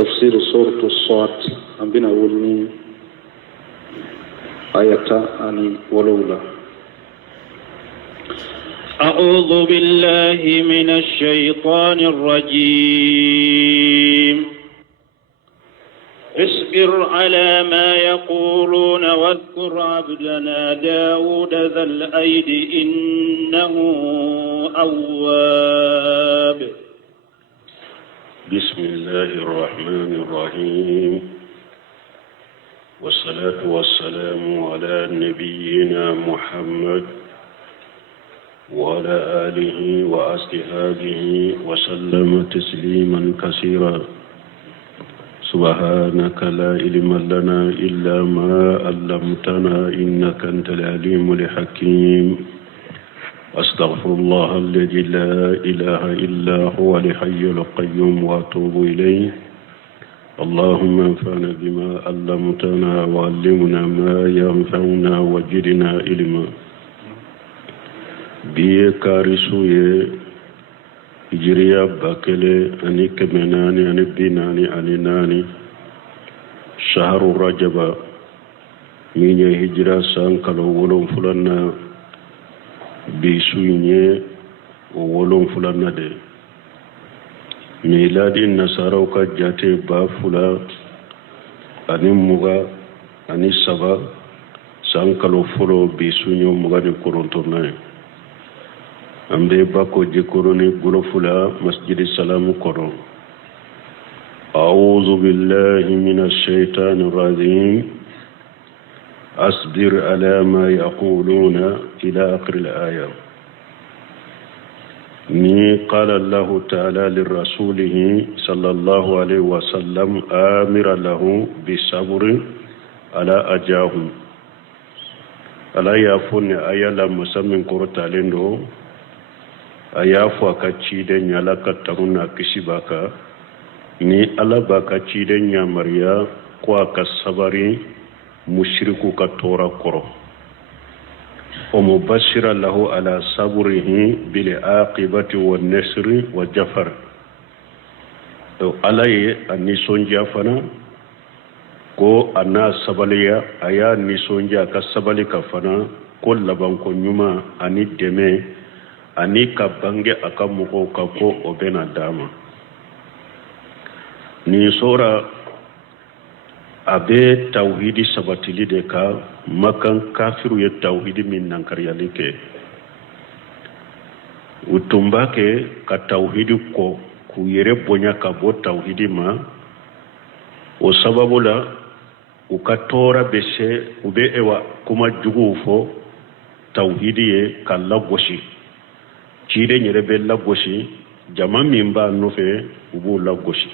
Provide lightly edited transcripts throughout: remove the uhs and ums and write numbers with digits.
تفسير سورة الصاد أبنا ولني آية أني ولولا. أعوذ بالله من الشيطان الرجيم. اصبر على ما يقولون واذكر عبدنا داود ذا الأيد إنه أواب. بسم الله الرحمن الرحيم، والصلاة والسلام على نبينا محمد وعلى آله وأصحابه وسلم تسليما كثيرا. سبحانك لا علم لنا إلا ما علمتنا إنك أنت العليم الحكيم. أستغفر الله الذي لا إله إلا هو الحي القيوم وأتوب إليه. اللهم انفعنا بما علمتنا وعلمنا ما ينفعنا وزدنا علما. بيه كارثوية هجرية باكلة أني كمناني أني بيناني أني ناني شهر رجب من هجرة سانكالو ولون فلنا بيسويني ولون فلنا دي ميلادي النصارى كجاتي بافلا أني مغا أني سبا سانكالو فلو بيسويني مغاني كورونتورناي أمبي باكو جيكوروني غلوفلا مسجد السلام كورون. أعوذ بالله من الشيطان الرجيم. أصبر على ما يقولون إلى آخر الآية. قال الله تعالى لرسوله صلى الله عليه وسلم آمر له بالصبر على أجاهم. ألا يفون آية لما سمين قرطة لندو ayafu akachide nyala kataruna kishibaka ni alaba kachide nyamaria kwa kasabari mushriku katora koro ومبشرا له على صبره بالعاقبة والنصر والجفر. علي النسونجا فنا كو أنا سباليا أيا نسونجا كسبالي كفنا كل لبان كنيما أني دمي ani ka bange aka mɔgɔw ka ko o bena dama. Ni sora abe tawhidi sabatili de ka makan kafiru ye tawhidi min nankariyali ke utumba ke ka tawhidi ko ku yere bonya ka bo tawhidi ma o sababu la u ka tora bese u be ewa kuma jugu fo tawhidi ye ka lagosi cide nyere be lagosi jama min ba nufe ubu lagosi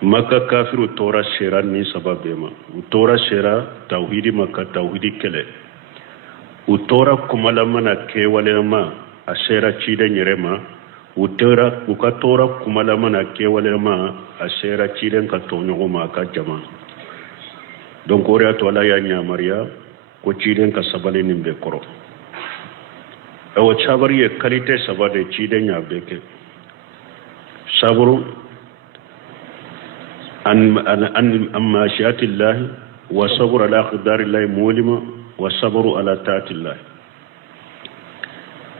maka kafiru tora shera ni sababe ma utora shera tawhidi maka tawhidi kele utora kumala mana ke wale ma ashera cide nyere ma utora ukatora kumala mana ke wale ma ashera cide ka tonyo ma ka jama donc ore to ala ya nyamaria ko cide ka sabale nimbe koro awo chabari ye qualité sabade cide nya beke sabru an mashiatillah wa sabru ala qadarillah mulima wa sabru ala taatillah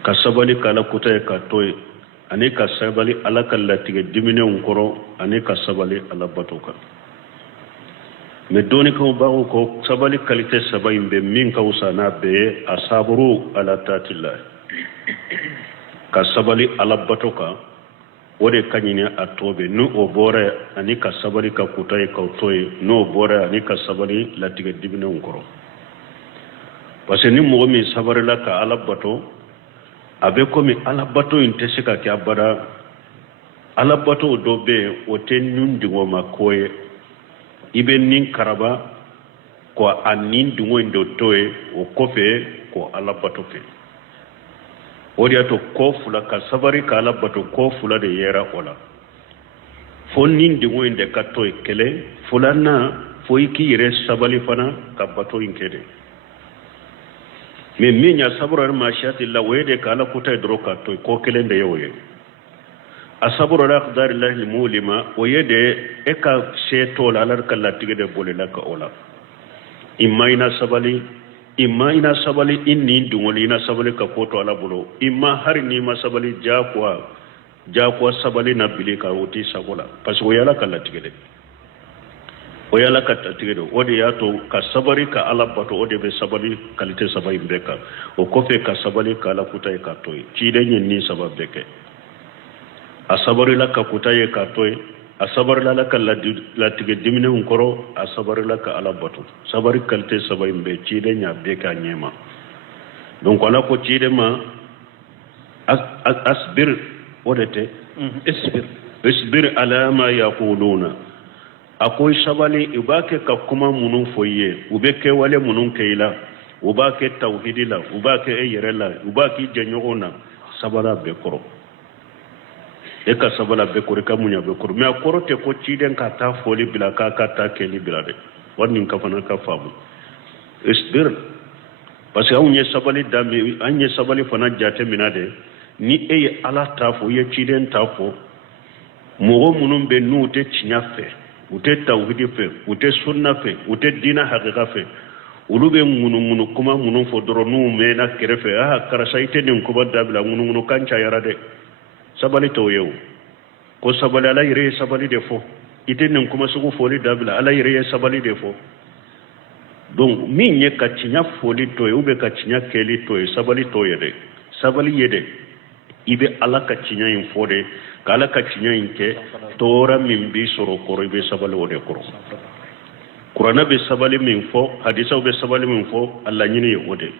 ka sabali kala kuta ka toy ani ka sabali ala kala tige dimine unkoro ani ka sabali ala batoka me doni ko bawo ko sabali qualité sabay be min ka usana be asabru ala taatillah ka sabali ala batoka wode kanyine atobe no obore ani ka sabali ka kutai ka toy no obore ani ka sabali latiga dibine unkoro parce ni mo mi sabari la ka ala bato abe ko mi ala bato intesika ka bada ala bato do be o ten nyundi wo makoye ibe nin karaba ko anin dungo ndo toy o kofe ko ala bato fe odi ato kofula ka sabari ka ala bato kofula de yera ola fonnin dungo inde ka toy kele fulana foiki yire sabali fana ka bato inkede me minya sabrar mashati la wede ka ala kutai droka toy ko kele de yoye asabru ala aqdarillahi almulima o yede eka setol ala kala tigede bolela ka ola imma ina sabali inni dungoli ina sabali ka koto ala bolo imma har ni ma sabali jakwa sabali na bile ka oti sagola parce que yala kala tigede o yala ka tigede o de yato ka sabari ka ala bato o de be sabali kalite sabai beka o kofe ka sabali ka ala kutai ka toy ci de ni sabab beke asabari la ka kutaye ka toy asabari la ka la tige dimine unkoro asabari la ka ala batu sabari kalte sabai mbe chide nya be ka nyema donc ala ko chide ma asbir odete isbir ala ma yaquluna akoy sabali ibake ka kuma munun foye ubeke wale munun keila ubake tauhidila ubake eyerela ubake jenyogona sabala be koro eka sabala be koro ka munya be koro me akoro te ko ciden ka ta foli bila ka ta keli bila de wonni ka fana ka famu isbir parce que anye sabali dambe anye sabali fana jate minade ni eye ala ta fo ye ciden ta fo mogo munun be nu te cinya fe ute tawhidi fe ute sunna fe ute dina haqiqa fe ulu be munu kuma munu fo doro nu me na kerefe karasa ite nin ko badabla munu kancha yarade sabali to yew ko sabali ala yire sabali de fo ite nin kuma sugu foli dabla ala yire sabali de fo donc min ye kacinya foli to yew be kacinya keli to sabali to yede sabali yede ibe ala kacinya in fode kala kacinya inke tora min bi soro koro ibe sabali wode koro qur'ana be sabali min fo hadisa be sabali min fo alla nyini wode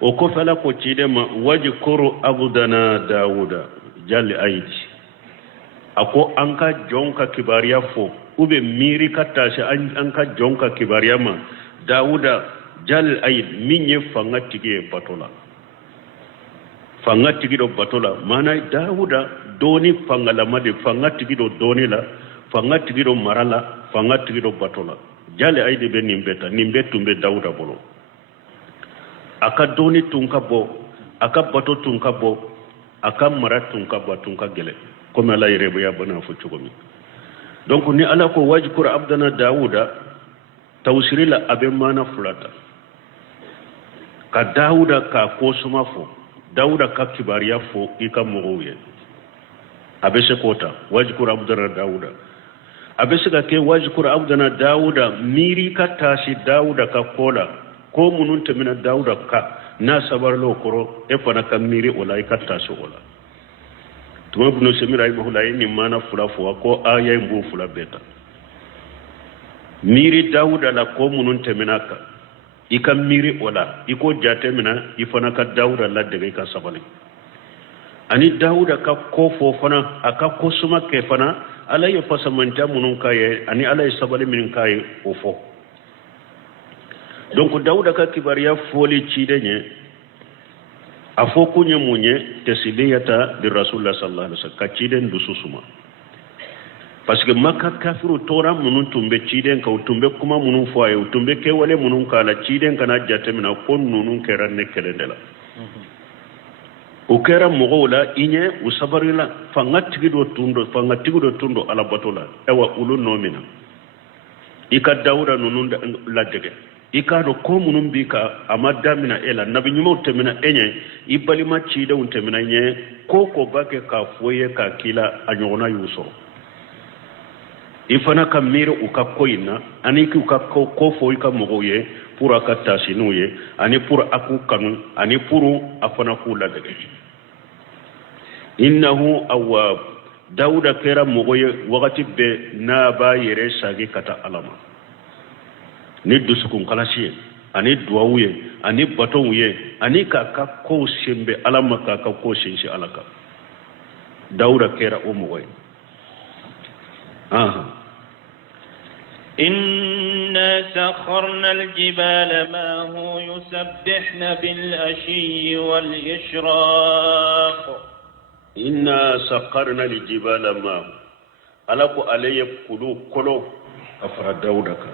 o ko fala ko cide ma wajkuru abudana dauda jali aidi ako anka jonka kibariya fo ube miri katashi anka jonka kibariya ma dauda jali aid minye fanga tige batola fanga tigi do batola mana dauda doni fanga la made fanga tigi do doni la fanga tigi do marala fanga tigi do batola jali aidi be nimbe tumbe dauda bolo aka doni tunka bo aka bato tunka bo aka mara tunka bo tunka gele comme ala yirebe ya bana fo chugomi donc ni ala ko wajkur abdana dauda tawsirila abe mana fulata ka dauda ka ko suma fo dauda ka kibariya fo ika mogoye abe se kota wajkur abdana dauda abe se ka ke wajkur abdana dauda miri ka tashi dauda ka kola ko munun temina dauda ka na sabar lo koro e fana ka miri wala ka tashi wala tuma ibn samira ibn ni mana fula fo ko aya mbu fula beta miri dauda la ko munun temina ka ika miri wala iko jate mina ifana ka dauda la daga ka sabali ani dauda ka ko fo fana aka ko suma ke fana ala ya fasa manta munun kaye ani ala ya sabali min kaye o fo donc dauda ka kibariya foli ci denye afo kunye munye tesiliyata di rasulullah sallallahu alaihi wasallam ka ci den dususuma parce que makka kafiru tora munun tumbe ci den ka tumbe kuma munun fo ay tumbe ke wale munun kala ci den kana jatemina kon nunun keranne kelendela o kera mogola inye usabarila fangatigido tundo ala batola ewa ulu nomina ika dauda nunun lajege ika do ko munun bika amadamina ela nabi nyuma utemina enye ibalima ci de utemina nye koko bake ka foye ka kila anyona yuso ifana ka mire uka koina aniki uka ko foye ka mogoye pour akata sinuye ani pour aku kanu ani pour afana kula dege innahu awwab dauda kera mogoye wakati be na ba yere sagi kata alama ni dusukun kalasiye ani duwawuye ani batowuye ani ka ko sembe alama ka ko shinshi alaka dauda kera o mogoye إنا سخرنا الجبال معه يسبحن بالعشي والإشراق إنا سخرنا الجبال معه ألاكو عليه كلو أفرا داودك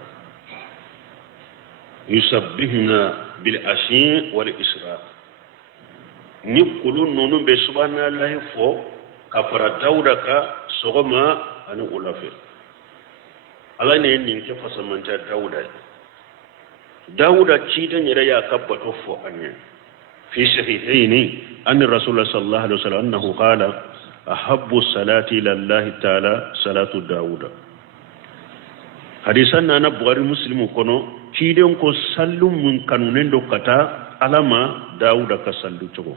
يسبحن بالعشي والإشراق نقولون نونو بسبحان الله فو kafara dauda ka sogoma ani ulafe ala ne nin ke fasamanta dauda cidan yare ya kabbato fo anya fi sahihaini an rasulullah sallallahu alaihi wasallam annahu qala ahabbu salati ila allah ta'ala salatu dauda hadisan na bukhari muslimu kono ciden ko sallum mun kanunen do kata alama dauda ka sallu cogo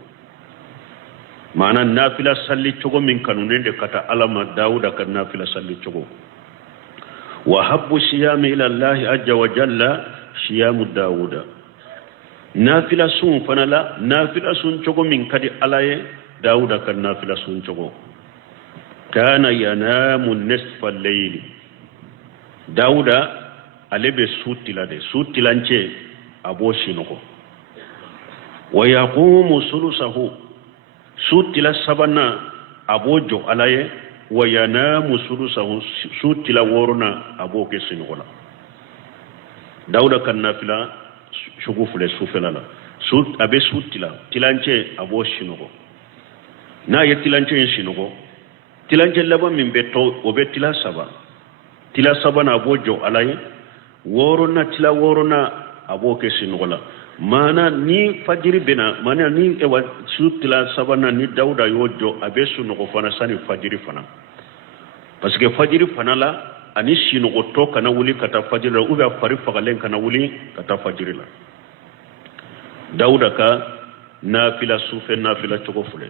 mana nafila salli cogo min kanunen de kata alama dauda ka nafila salli cogo wa habbu siyami ila allah azza wa jalla siyamu dauda nafila sun fanala nafila sun cogo min kadi alaye dauda ka nafila sun cogo kana yanamu nisfa al-layl dauda alebe sutilance abo shinoko wa yaqumu sulusahu sutila sabana abojo alaye wa yanamu sulusahu sutila worona abo ke sinokola dauda kan nafila shugufule sufelala abe sutila tilance abo shinoko na ye tilance shinoko tilance laba min beto obe tila saba na abojo alaye worona tila worona abo ke sinokola mana ni fajiri bena mana ni ewa sutila sabana ni dauda yojo abe sunoko fana sani fajiri fana parce que fajiri fana la ani sinoko to kana wuli kata fajiri la ube fari fagalen kana wuli kata fajiri la dauda ka nafila sufe nafila chogo fule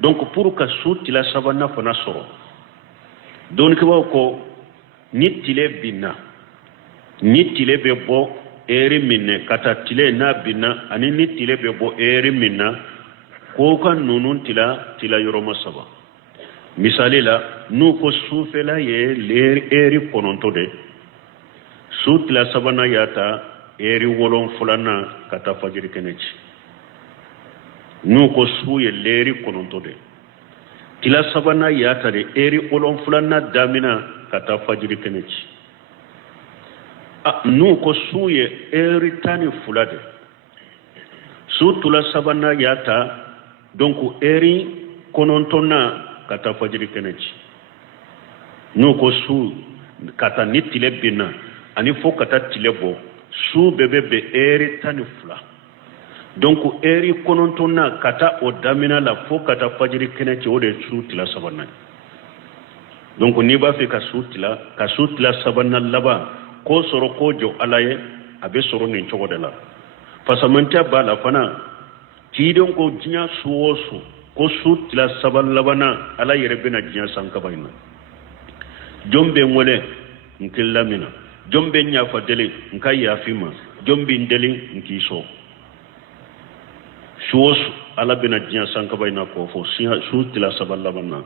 donc pour ka sutila sabana fana soro donc ko ni tile binna ni tile be bo eri minne kata tile na binna ani ni tile be bo eri minna ko kan nunun tila yoroma saba misali la nu ko sufela ye eri kononto de sutila sabana yata eri wolon fulana kata fajiri kenechi nu ko su ye leri kononto de tila sabana yata de eri wolon fulana damina kata fajiri kenechi nu ko suye eri tani fulade su tula sabana yata donc eri konontona kata fajiri kenechi nu ko su kata nitile bina ani fo kata tilebo su bebe eri tani fula donc eri konontona kata o damina la fo kata fajiri kenechi o de su tila sabana donc ni ba fe ka sutila sabana laba ko soro ko jo alaye abe soro nin cogo de la fasamanta bala fana tidon ko jinya suwosu ko sutila sabal labana ala yere bena jinya sanka bayna jombe ngole nkilamina jombe nya fa dele nkai yafima jombe ndele nkiso suwosu ala bena jinya sanka bayna ko fo sutila sabal labana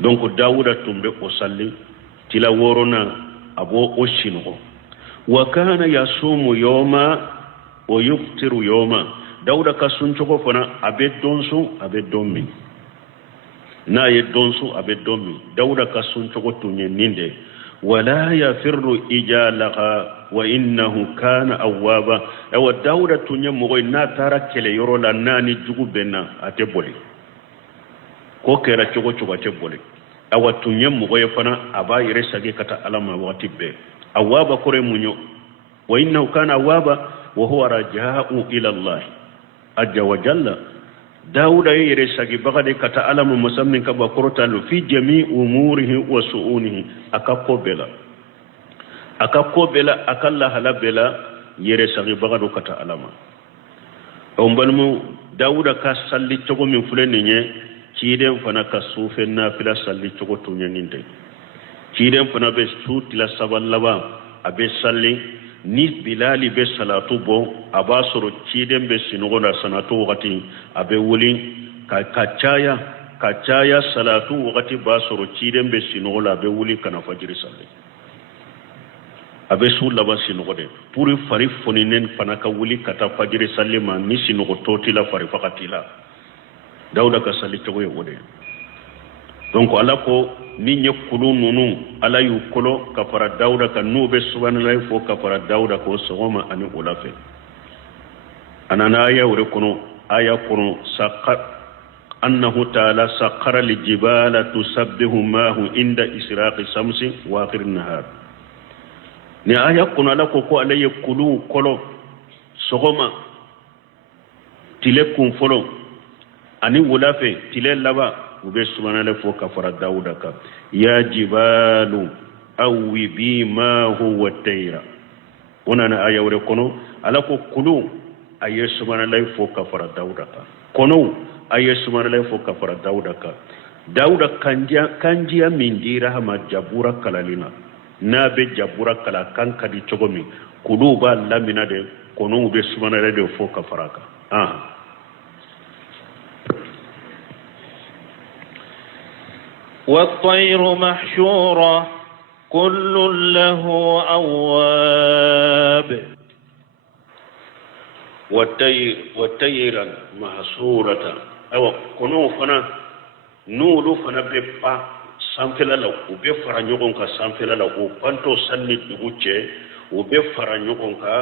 donc dawuda tumbe o salli tila worona abo oshino wa kana yasumu yawma wa yuftiru yawma dawuda kasuncho ko fona abe donsu abe dommi na ye donsu abe dommi dawuda kasuncho ko tunye ninde wala yafirru ijalaha wa innahu kana awwaba wa dawuda tunye moy na tara kele yorola nani jugu benna ate boli ko kera chogo ate boli awa tunyam mogoye fana aba yere sage kata alama wati be awaba kore munyo wa innahu kana awaba wa huwa raja'u ila Allah azza wa jalla dauda yere sage bagade kata alama musammin ka bakorota lu fi jami umurihi wa su'unihi akakobela akalla halabela yere sage bagado kata alama ombalmu dauda ka salli togo min fuleni nye ciden fana ka sufe nafila salli cogo tuñaninde ciden fana be sutila saballaba abe salli ni bilali be salatu bo aba soro ciden be sinogoda sanatu wakati abe wuli ka caya salatu wakati ba soro ciden be sinogola abe wuli kana fajiri salli abe su laba sinogode puri fari foninen fana ka wuli kata fajiri salli ma ni sinogo totila fari fakatila dauda ka sali cogo ye wode donc ala ko ni nye kulu nunu ala yu kolo ka fara dauda ka nube subhanallahi fo ka fara dauda ko sogoma ani ulafe anana aya wure kono aya kono أنه تعالى سخر الجبال تسبح معه عند إشراق الشمس وآخر النهار نهاية كنا لكو عليه كلو كلو سغما تلكم فلو أني ولافي تلال لبا وبسمنا لفوق فرد داودك يا جبال أوي بما هو التيرا ونانا آية وركونو ألاكو كلو أي سمنا لفوق فرد داودك كونو أي سمنا لفوق فرد داودك داودك كانجيا من ديرها ما جابورا كالالينا نابي جابورا كالا كان كدي تشوغمي كلو با لامينا دي كونو بسمنا لفوق فرد والطير محشورة كل له أواب والطير محشورة أو كنو فنا نولو فنا بيبا سامفلا لو وبيفرا نيوكون كا سامفلا لو وبانتو سني دوغوتشي وبيفرا نيوكون كا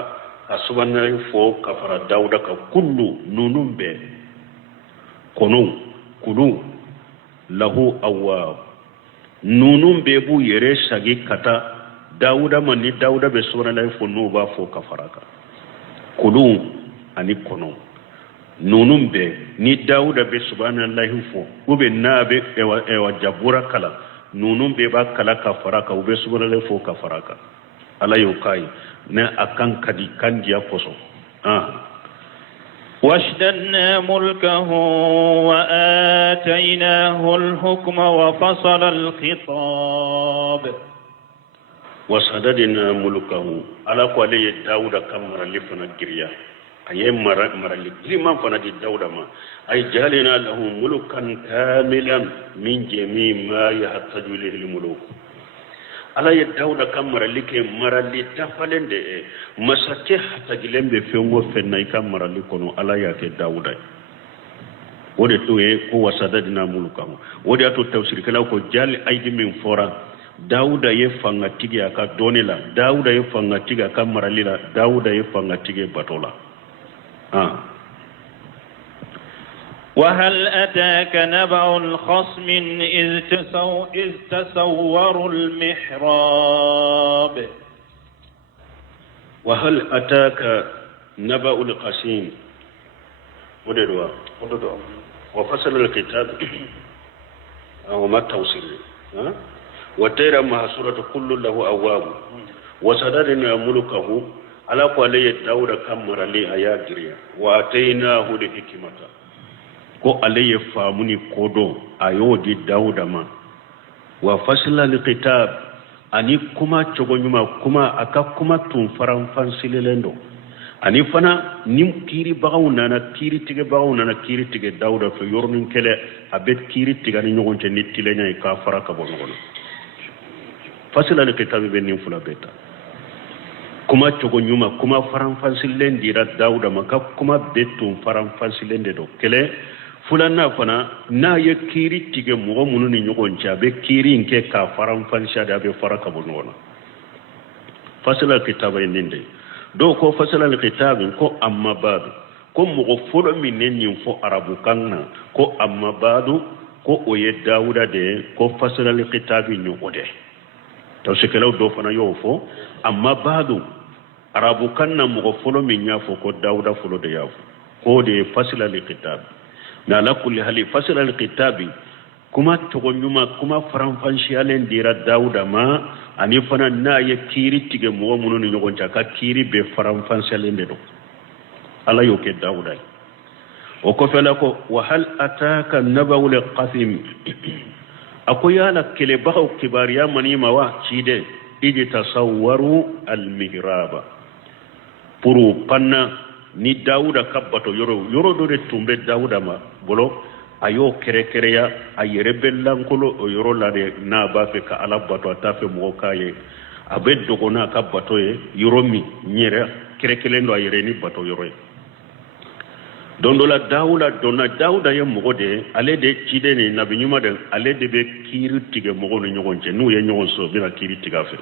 أسوانا يفو كفرا داودا كل نونم بي كنو lahu awwab nunun bebu yere sagi kata dauda mani dauda be sura la fonu ba fo kafaraka kulun ani kono nunun be ni dauda be subhanallahi fo ube nabe ewa jabura kala nunun be ba kala kafaraka ube subhanallahi fo kafaraka ala yokai na akan kadi kandia poso واشددنا ملكه وآتيناه الحكم وفصل الخطاب وشددنا ملكه على قول داود كمر لفنا جريا أي مر لما فنا داود ما أي جعلنا له ملكا كاملا من جميع ما يحتاج إليه الملوك ala ye dawda kamara like marali tafalende masake hatagilembe fengo fenna ikamara likono ala ya ke dawda wode to e ko wasadadina mulkahu wode ato tafsir kala ko jali aydi min fora dawda ye fanga tigi aka donela dawda ye fanga tigi aka maralila dawda ye fanga tigi batola وهل أتاك نبأ الخصم إذ تسوروا المحراب وهل أتاك نبأ القسيم ودروا وفصل الكتاب وما التوصيل وتيرا محصورة كل له أواب وسددنا ملكه على قول داود كمر لي أياجريا وأتيناه الحكمة ko alaye famuni kodo ayodi dauda ma wa fasla alkitab ani kuma chogonyuma kuma aka kuma tun faran fansilelendo ani fana nim kiri bagawna na kiri tige bagawna na kiri tige dauda fe yornin kele abet kiri tige ni nyogonte nitilenya ka faraka bonogono fasla alkitab be nim fula beta kuma chogonyuma kuma faran fansilendira dauda maka kuma betun faran fansilende do kele fulanna fana na ye kiri tige mo munu ni nyogon chabe kiri nke ka faram fansha da be faraka bonona fasala kitaba indinde do ko fasala kitab ko amma badu ko mo folo minen ni fo arabu kanna ko amma badu ko oye dauda de ko fasala kitab ni ode to sekelaw do fana yo fo amma badu arabu kanna mo folo min nya fo ko dauda folo de yafo ko de fasala kitab na la kulli hali fasal alkitabi kuma togonyuma kuma faranfanshiyalen dira dauda ma ani fana na ye kiri tige mo munu ni nyogon ka kiri be faranfanshiyalen do ala yoke dauda o ko fela ko wa hal ataka nabawul qasim akoya la kele bahaw kibariya mani mawa chide iji tasawwaru almihraba puru panna ni dauda kabbato yoro do de tumbe dauda ma bolo ayo kere ya ayere bellankolo o yoro la de na ba fe ka alabato atafe mo kaye abed dogo na kabbato ye yoro mi nyere kere ndo ayere ni bato yoro dondola dauda ye mo de ale de chide ni nabi nyuma de ale de be kiri tige mo no nyogonje nu ye nyogon so bira kiri tiga fe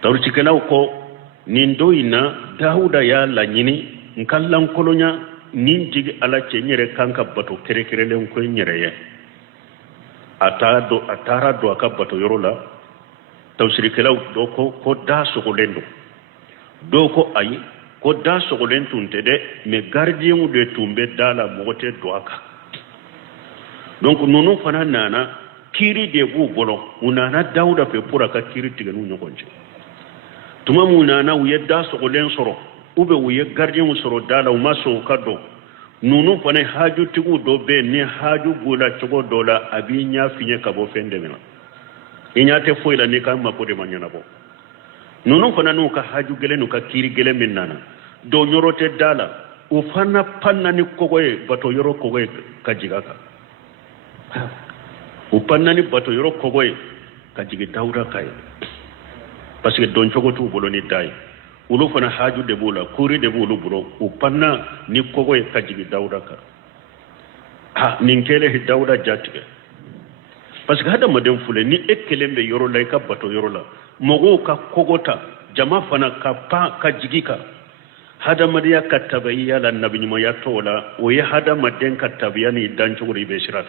tawri tikena ko nindo ina dauda ya la nyini nkallan kolonya nin jigi ala ce nyere kanka bato kere kere len ko nyere ye atara do aka bato yoro la tawsiri kelaw do ko da sogolendo do ko ayi ko da sogolen tunte de me gardien de tumbe dala mogote do aka donc nunu fana nana kiri de bu bolo unana dauda pe pura ka kiri tiga nu nyogonje tuma munana uye da sogolen soro ube uye gardien soro dala umaso kado nunu fana haju tigu do be ni haju gula chogo dola abinya finye kabo fende mena inyate foila ni kan mapode manyana bo nunu fana nu ka haju gele nu ka kiri gele minnana do nyorote dala u fana panna ni kogoye bato yoro kogoye ka jigaka u panna ni bato yoro kogoye ka jigi dawda kay parce que don chogo tu bolo ni tay ulu fana haju de bula kuri de bulu buro u panna ni kogoye ka jigi dawda ka ha ninkele hi dawda jatike parce que hada madem fule ni ekelembe yoro lay ka bato yoro la mogo ka kogota jama fana ka pa ka jigika hada madiya ka tabayya la nabi nyuma ya tola o ya hada maden ka tabiya ni dan churi be sirat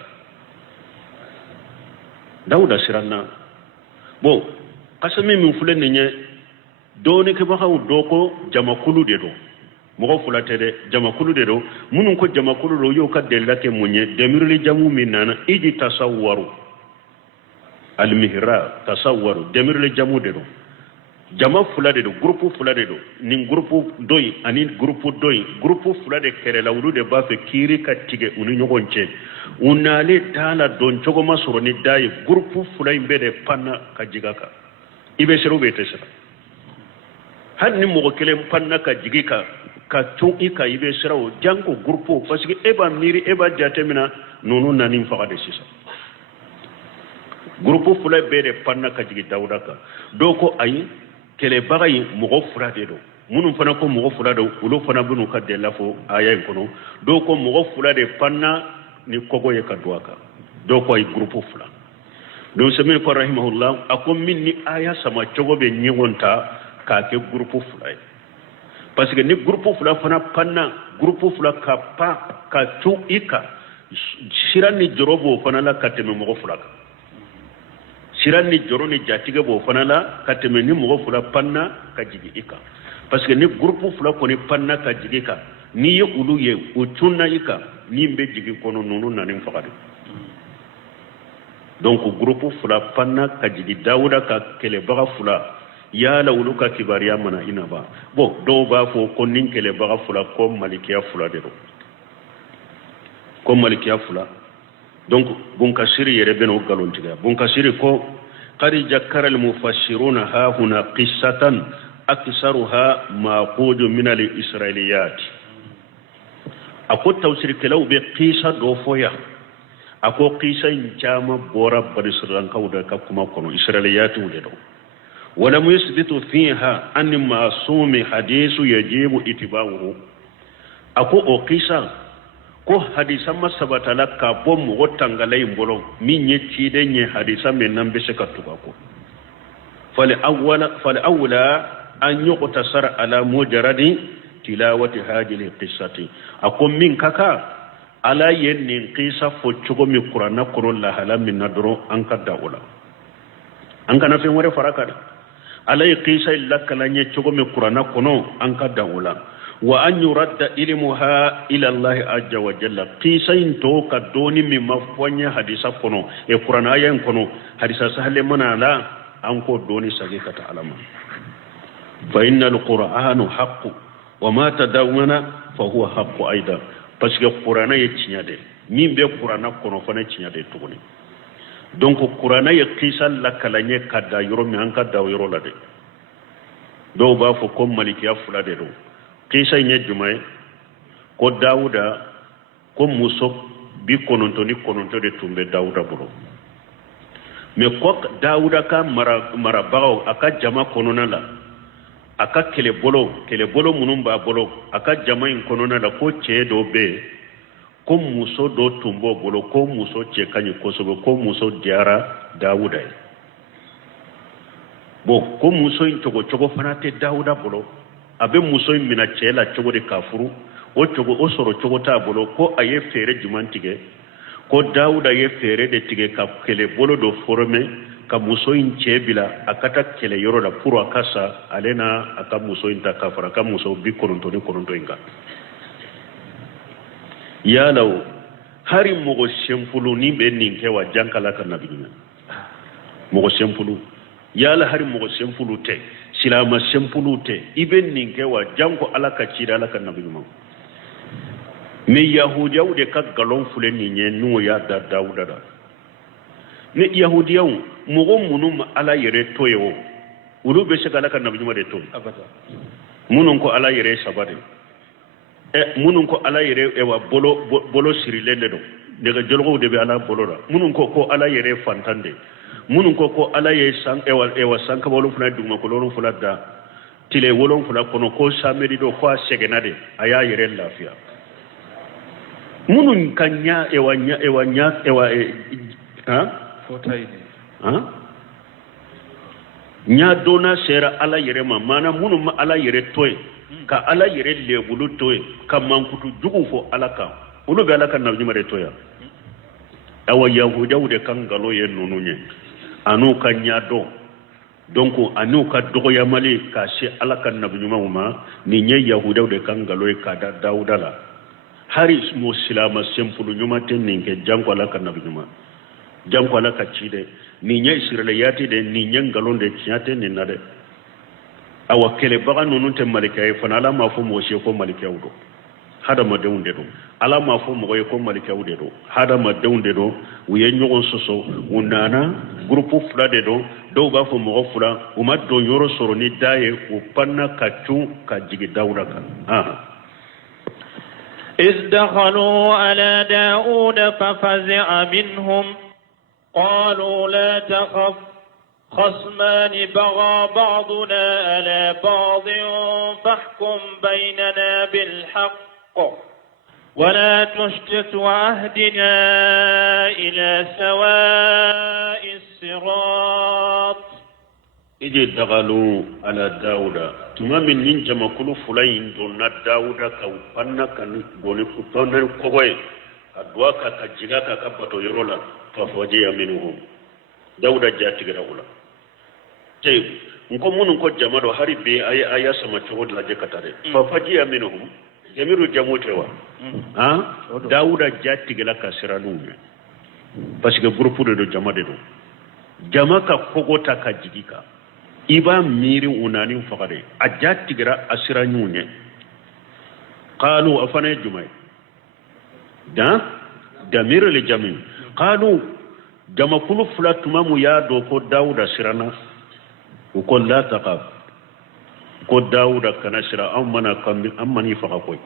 dawda siranna bo kasami min fule ne nye doni ke ba haw doko jama kulu de do mogo fula tede jama kulu de do munun ko jama kulu do yo ka delate munye demirli jamu minana iji tasawwaru al mihra tasawwaru demirle jamu de do jama fula de do groupe fula de do nin groupe doy ani groupe fula de kere lawlu de ba fe kiri ka tige unu nyogonche unale dala don chogo masoro ni dai groupe fula imbe de panna ka jigaka ibe sero be tesera hanni mo kele panna ka jigika ka tun ika ibe sero jango groupe parce que eba miri eba jatemina nonu nanin faga de sisa groupe fula bere panna ka jigi dawda ka doko ayi kele bagayi mogo fura de do munun fana ko mogo fura do ulo fana bunu ka de lafo aya kono doko mogo fura de panna ni kogo ye ka duaka doko ay groupe fula do semir ko rahimahullah akom minni aya sama jogo be nyigonta ka ke groupe fula parce que ni groupe fula fana panna groupe fula ka pa ka tu ika shirani jorobo fana la kateme mogo fula ka sirani joro ni jatige bo fana la kateme ni mogo fula panna ka jigi ika parce que ni groupe fula ko ni panna ka jigi ka ni ye ulu ye o tunna ika ni be jigi kono nonu nanin fagade donc groupe fula panna ka jigi dawuda ka kele baga fula yala ulu ka kibariya mana ina ba bo do ba fo ko nin kele baga fula ko malikiya fula de do ko malikiya fula donc bunkasiri yere beno galontiga bunkasiri ko qad jakkara al mufassiruna ha huna qissatan aksaruha maqud min al israiliyat ako tawsir kelaw be qissa do foya ako qissa njama bora barisran kawda ka kuma kono israiliyat wude do wala yusbitu fiha an masumi hadithu yajibu itibahu ako o qissa ko hadisa masabata la ka bom mo tangalay mbolo min yetti de nye hadisa men nan be se katuba ko fal awla an yuqtasar ala mujarradi tilawati hadhihi qissati akom min kaka ala yenni qissa fo chugo mi qur'ana ko la hala min nadro an kadda ula an kana fe wore faraka ala qissa illa kala nye chugo mi qur'ana kono an kadda ula wa an yuradda ilmuha ila Allah azza wa jalla qisain to kadoni mi mafwanya hadisa kono e qur'ana ayen kono hadisa sahle manala an ko doni sage kata alama fa innal qur'anu haqqu wa ma tadawwana fa huwa haqqu aida parce que qur'ana ye tinyade min be qur'ana kono fana tinyade tuguni donc qur'ana ye qisal la kalanye kadda yoro mi an kadda yoro la de do ba fo ko malikiya fula de do qisa nye jumae ko Dawuda ko muso bi kononto de tumbe Dawuda buro me ko Dawuda ka mara bawo aka jama konona la aka kele bolo munumba bolo aka jama in konona la ko che do be ko muso do tumbo bolo ko muso che kanyi kosobo ko muso diara Dawuda bo ko muso in chogo fana te Dawuda bolo abe muso mina chela chogo de kafuru o cogo o soro cogo t'a bolo ko a ye feere juman tigɛ ko dawuda ye feere de tigɛ ka kɛlɛ bolo dɔ forme ka muso in cɛ bila a ka taa kɛlɛ yɔrɔ la pour a ka sa ale na a ka muso in ta ka fara ka muso 99 in kan yala o hari mɔgɔ senfulu ni bɛ nin kɛ wa jankala ka nabi ɲuman mɔgɔ senfulu yala hari mɔgɔ senfulu tɛ silama senfulu tɛ i bɛ nin kɛ wa janko ala ka ci ala ka nabi ɲuman mais yahudiyaw de ka galon filɛ nin ye n'o y'a da dawuda la mais yahudiyaw mɔgɔ minnu ma ala yɛrɛ to ye o olu bɛ se ka ala ka nabi ɲuman de to minnu ko ala yɛrɛ saba de minnu ko ala yɛrɛ bolo sirilen de don daga jɔlɔkɔw de bɛ ala bolo la minnu ko ala yɛrɛ fantan de minnu ko ala ye san kaba wolonfila dugumakolo wolonfila da tile wolonfila kɔnɔ ko samedi do ko a sɛgɛnna de a y'a yɛrɛ lafiya minnu ka ɲa donna sera ala yɛrɛ ma maana minnu ma ala yɛrɛ to ye ka ala yɛrɛ lebulu to ye ka mankutu jugu fɔ ala kan olu bɛ ala ka nabi ɲuman de to yan awa yahudiyaw de ka ngalon ye ninnu ye an'u ka ɲa dɔn donc an'u ka dɔgɔyamali ka se ala ka nabi ɲumanw ma nin ye yahudiyaw de ka ngalon ye ka da dawuda la hari mo silama senfulu ɲuman tɛ nin kɛ janko ala ka nabi ɲuman janko ala ka ci dɛ nin ye israeliyati de nin ye ngalon de tiɲɛ tɛ nin na dɛ awa kɛlɛbaga ninnu tɛ malikɛ ye fana ala m'a fɔ mɔgɔ si ye ko malikɛw don hadamadenw de don ala m'a fɔ mɔgɔ ye ko malikɛw de don hadamadenw de don u ye ɲɔgɔn sɔsɔ u nana groupe fila de don dɔw b'a fɔ mɔgɔ fila u ma don yɔrɔ sɔrɔ ni da ye u panna ka cun ka jigin dawuda kan إذ دخلوا على داود ففزع منهم قالوا لا تخف خصمان بغى بعضنا على بعض فاحكم بيننا بالحق ولا تشتت وأهدنا إلى سواء الصراط إذ دخلوا على داود تما من نجم كل فلين دون داود كوبنا كان دون فتون كوي أدواك كجيكا كبتو يرولا ففوجي منهم داود جاتي غراولا طيب nko munun ko jamado hari be aya sama chogod la jekatare fa fajiya minhum jamiru jamotewa dauda jatti gela kasiranu parce que groupe de jamade do jamaka kogota ka jigika iba miri unani fakade a jatti gira asiranu ne qalu afana jumay damir le jamin qalu jama kulu fulatuma mu ya do ko dauda sirana ko la taqab ko dawuda kana sira amana kambi amani faka koy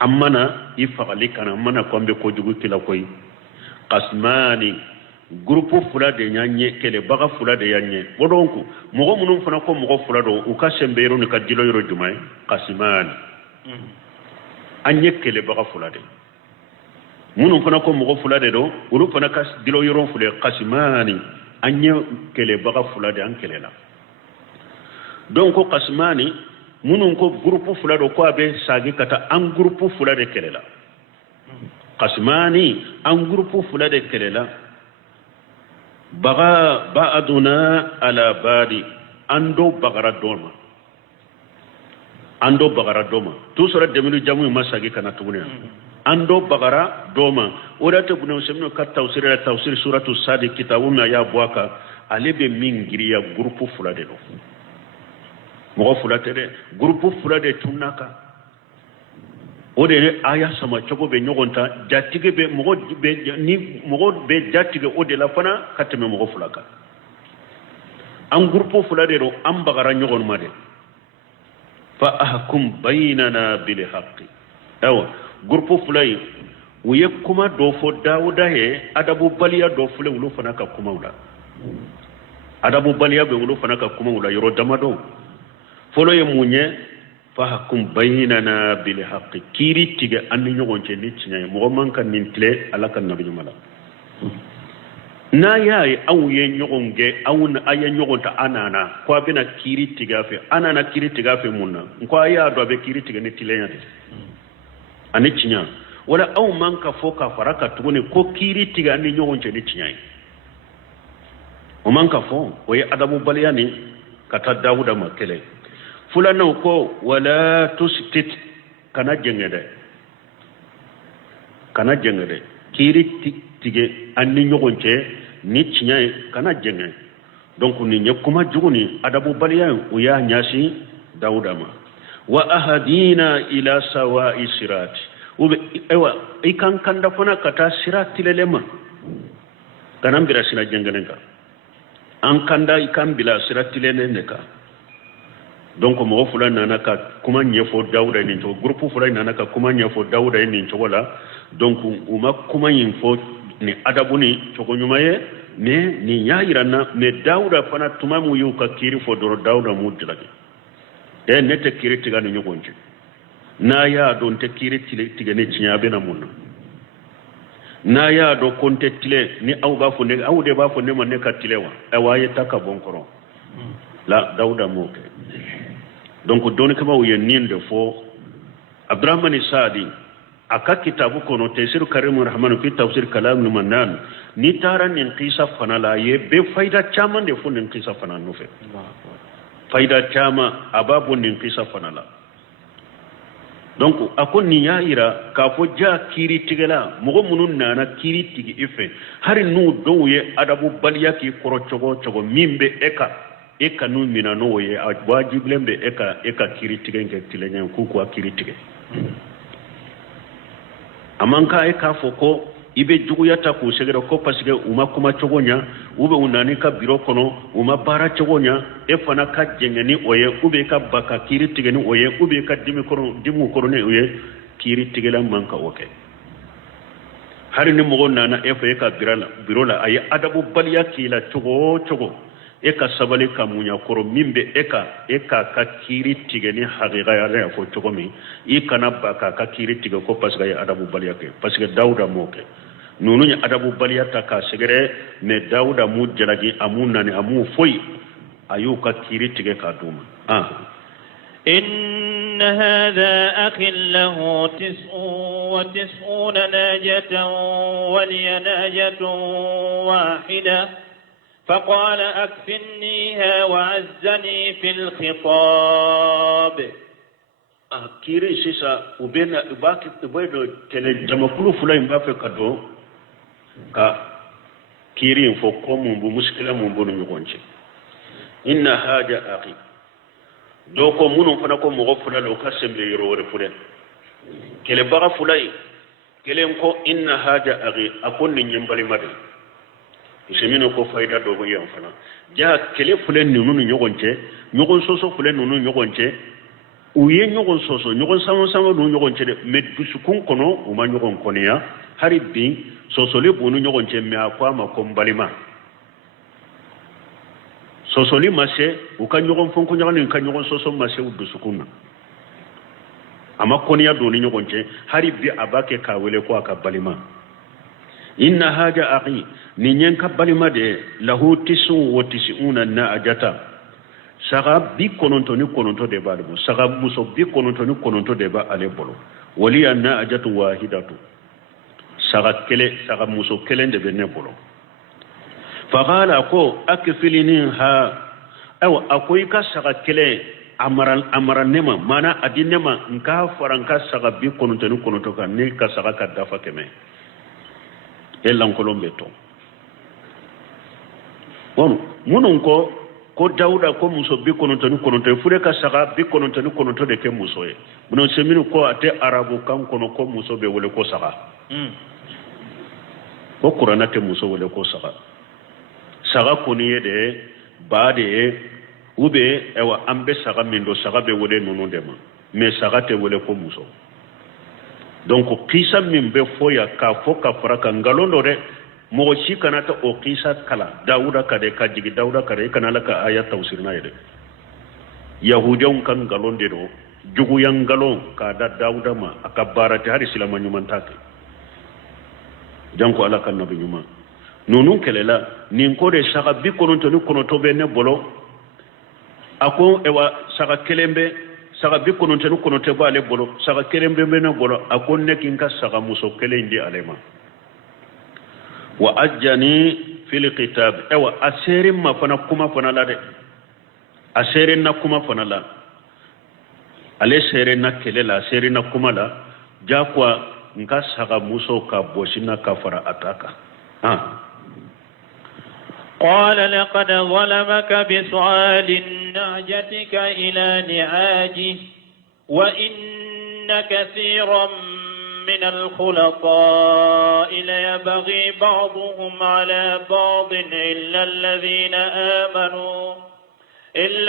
amana ifakali kana amana kambe ko jugu kila koy qasmani groupe fula de nyanye kele baga fula de yanye bodonku mogo munum fana ko mogo fula do u ka sembero ni ka dilo yoro jumay qasmani anye kele baga fula de munum fana ko mogo fula de do uru fana ka dilo yoro fule qasmani anye kele baga fula de an kele la donc ko qasmani munun ko groupe fula do ko abe sagi kata an groupe fula de kele la qasmani an groupe fula de kele la baga ba'duna ala badi ando bagara doma to sura demilu jamu masagi kana tugune ando bagara doma orata bunu semno ka tawsir suratu sadi kitabu ma ya boaka alebe mingiriya groupe fula de do mo fula tere groupe fula de tunaka ode aya sama chogo be nyogonta jatige be mo be jatige ode la fana kateme mo fulaka an groupe fula de do am bagara nyogon made fa ahkum bainana bil haqqi awa groupe fulay wuye kuma do fo dawuda he adabu baliya do fule wulu fana ka kuma wula adabu baliya be wulu fana ka kuma wula yoro damado folo ye munye fa hakum bainana bil haqqi kiri tige andi nyogon ce ni tinya mo man kan nin tle ala kan nabi mala na yaye aw ye nyogonge aw na aya nyogonta anana ko abina kiri tigafe anana kiri tigafe munna ko aya do be kiri tiga ne tilenya de ani cinya wala aw man ka foka faraka tugune ko kiri tiga ni nyogonce ni cinya o man ka fo o ye adabu baliyani kata dawuda makele fulana ko wala tustit kana jengede kiri tige anni nyogonce ni cinya kana jenge donc ni nyakuma juguni adabu baliya o ya nyasi dawuda ma wa ahadina ila sawa'i sirat ube ewa ikan kanda fona kata sirati lelema kanam bira sina jengenga an kanda ikan bila sirati leleka donc mo fulana naka kuma nyefo dawuda ni to groupe fulana naka kuma nyefo dawuda ni to wala donc uma kuma info ni adabu ni chogo nyumaye ne ni yairana me dawuda fana tumamu yu ka kiri fo doro dawuda mudlage e nete kiri tiga ni nyogonje na ya don te kiri tiga ne cinya be na munna na ya do konte tile ni aw ba fo ne aw de ba fo ne man ne ka tilewa e waye taka bonkoro la dawuda moke donc don kama wo yeninde fo abdurrahman sadi aka kitabu kono tafsir karimur rahman fi tafsir kalam numannan ni taran nin qisa fanala ye be faida chama de fo nin qisa fanala no fe faida chama ababu nin qisa fanala donc akon ni yaira ka fo ja kiri tigala mogo munun nana kiri tigi ife hari nu doye adabu baliya ki koro chogo mimbe eka nu mina no ye wajiblembe eka kiri tige tilenya ku kwa kiri tige amanka eka foko ibe juguyata ku segera ko pasige uma kuma chogonya ube unani ka biro kono uma bara chogonya e fana ka jengeni oye ube ka baka kiri tigeni oye ube ka dimu korone oye kiri tigela manka oke hari ni mogo nana e fa ka birola ay adabu baliya kila chogo e ka sabali ka munya koro mimbe eka ka kiri tigeni haqiqa ya fo chogo mi i kana baka ka kiri tiga ko pasga ya adabu baliya ke pasga dauda moke nunu nya adabu baliya ta ka segere me dauda mu jalagi amuna ni amu foi ayu ka kiri tige ka duma إن هذا أخ له 99 ناجة ولي ناجة واحدة فقال أكفنيها وعزني في الخطاب kiri sisa ubena ibaki tibodo tele jamakulu fulay mbafe kado ka kiri fo ko mumbu muskila mumbu no ngonche inna haja akhi doko munun fana ko mo gofula lo ka sembe yoro wore fulen kele baga fulay kele ko inna haja akhi akon ni nyambali made isemino ko fayda do go yam fana ja kele fulen ni nunu ngonche ngon soso fulen nunu ngonche uye nyogon soso nyogon sama no nyogon cede meddu sukun kono uma nyogon konia haribi soso le bonu nyogon ce me akwa ma kombalima soso li mase u kan nyogon fonko nyogon kan nyogon soso mase u sukun ama konia do ni nyogon ce haribi abake ka wele ko aka balima inna haja aqi ni nyen ka balima de lahu 99 na ajata saga bi kononto de ba albo saga muso bi kononto de ba alebolo wali anna ajatu wahidatu saga muso kelen de be ne bolo faqala ko akfilini ha aw akoy ka saga kele amara nema mana adinema nka faranka saga bi kononto kan ne ka saga ka dafa keme elan kolombe to wonu munun ko dauda ko muso bi kononto fure ka saga bi kononto de ke muso ye buno seminu ko ate arabu kan kono ko muso be wole ko saga ko qur'ana te muso wole ko saga koni ye de baade ube ewa ambe saga mindo saga be wole nunu de ma me saga te wole ko muso donc kisa min be foya ka foka faraka ngalondo de mo ci kanata o qisa kala dauda kade ka jigi dauda kare kana laka ayat tafsir na yede yahudiyon kan galon de do jugu yang galon ka da dauda ma aka barati har islamu nyuman take janko ala kan nabi nyuma nunun kelela nin ko de saka bi kononto ni konoto be ne bolo ako ewa saka kelembe saka bi kononto ni konoto ba le bolo saka kelembe be ne bolo ako ne kin ka saka muso kelendi alema wa ajjani fil kitab ewa aserin ma fana kuma fana la de aserin na kuma fana la ale serin na kelela aserin na kuma la jakwa nka saka muso ka boshina kafara ataka قال لقد ظلمك بسؤال نعجتك إلى نعاجه وإن كثيرا من الخلطاء ليبغي بعضهم على بعض إلا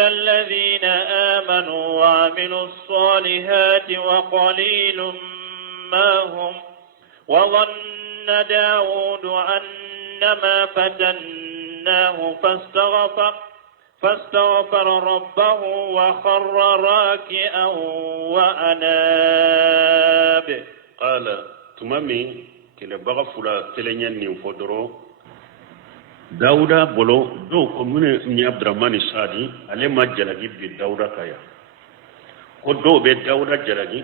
الذين آمنوا وعملوا الصالحات وقليل ما هم وظن داود أنما فتناه فاستغفر ربه وخر راكعا وأناب قال تمامي كلا بغفلا تلنين نفدرو داودا بولو دو كمونه ني عبد الرحمن السادي علي ما جلاجي بداودا كايا ko do be dawda jaragi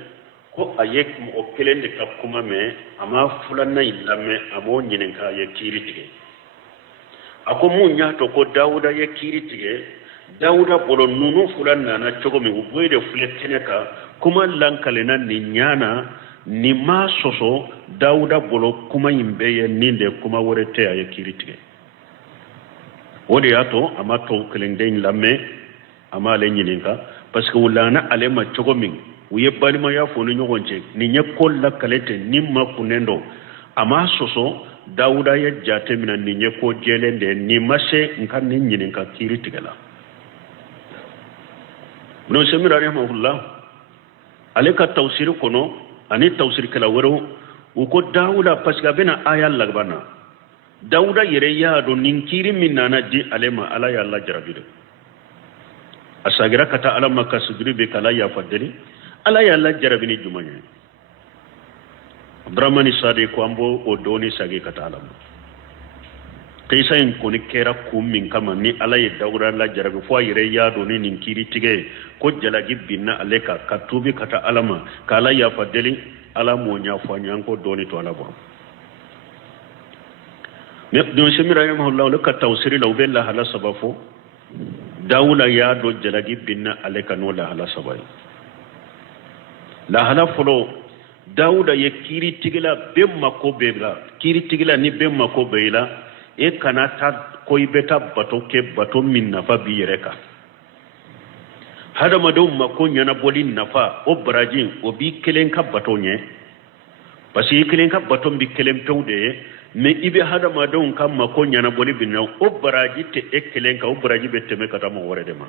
ko ayek mo kelende kap kuma me ama fulanna illame amo nyinen ka ye kiritige ako munya to ko dawda ye kiritige dawda bolo nunu fulanna na chogo me uboyde fuletene ka kuma lankale na ni nyana ni ma soso dawda bolo kuma yimbe ye ninde kuma worete ye kiritige wodi ato ama to kelende lamme ama le nyinen ka parce que wulana alema chogo min uye balima ya fonu nyogonje ni nyekolla kalete nimma kunendo ama soso dauda ya jate mina ni nyeko jelende ni mashe nkan ni nyinin ka kiri tigala no semira rahimahullah aleka tawsir kono ani tawsir kala woro uko dauda parce que bena aya lagbana dauda yere ya do ninkiri minana di alema ala ya Allah jarabide asagira kata ala makka sudri be kala ya fadeli ala ya Allah jarabini jumanya Abdurrahman Sadi ko ambo o doni sagi kata ala kaysa en ko ni kera kum min kama ni ala ya dawra la jarabi fo yire ya do ni ninkiri tige ko jalagi binna aleka katubi kata alama kala ya fadeli ala mo nya fo nya ko doni to ala bo ne don shemira rahimahullah le ka tawsiri law bella hala sabafo dawula ya do jalagi binna aleka no la hala sabai la hala folo dawuda ye kiri tigila bemma ko bebla kiri tigila ni bemma ko beila e kana ta koy beta bato ke bato min nafa bi yereka hada madum mako nyana bolin nafa o brajin o bi kelen ka bato nye pasi kelen ka bato bi kelen pewde me ibe hada madum kam mako nyana boli binna o braji te e kelen ka o braji beteme kata mo wore de ma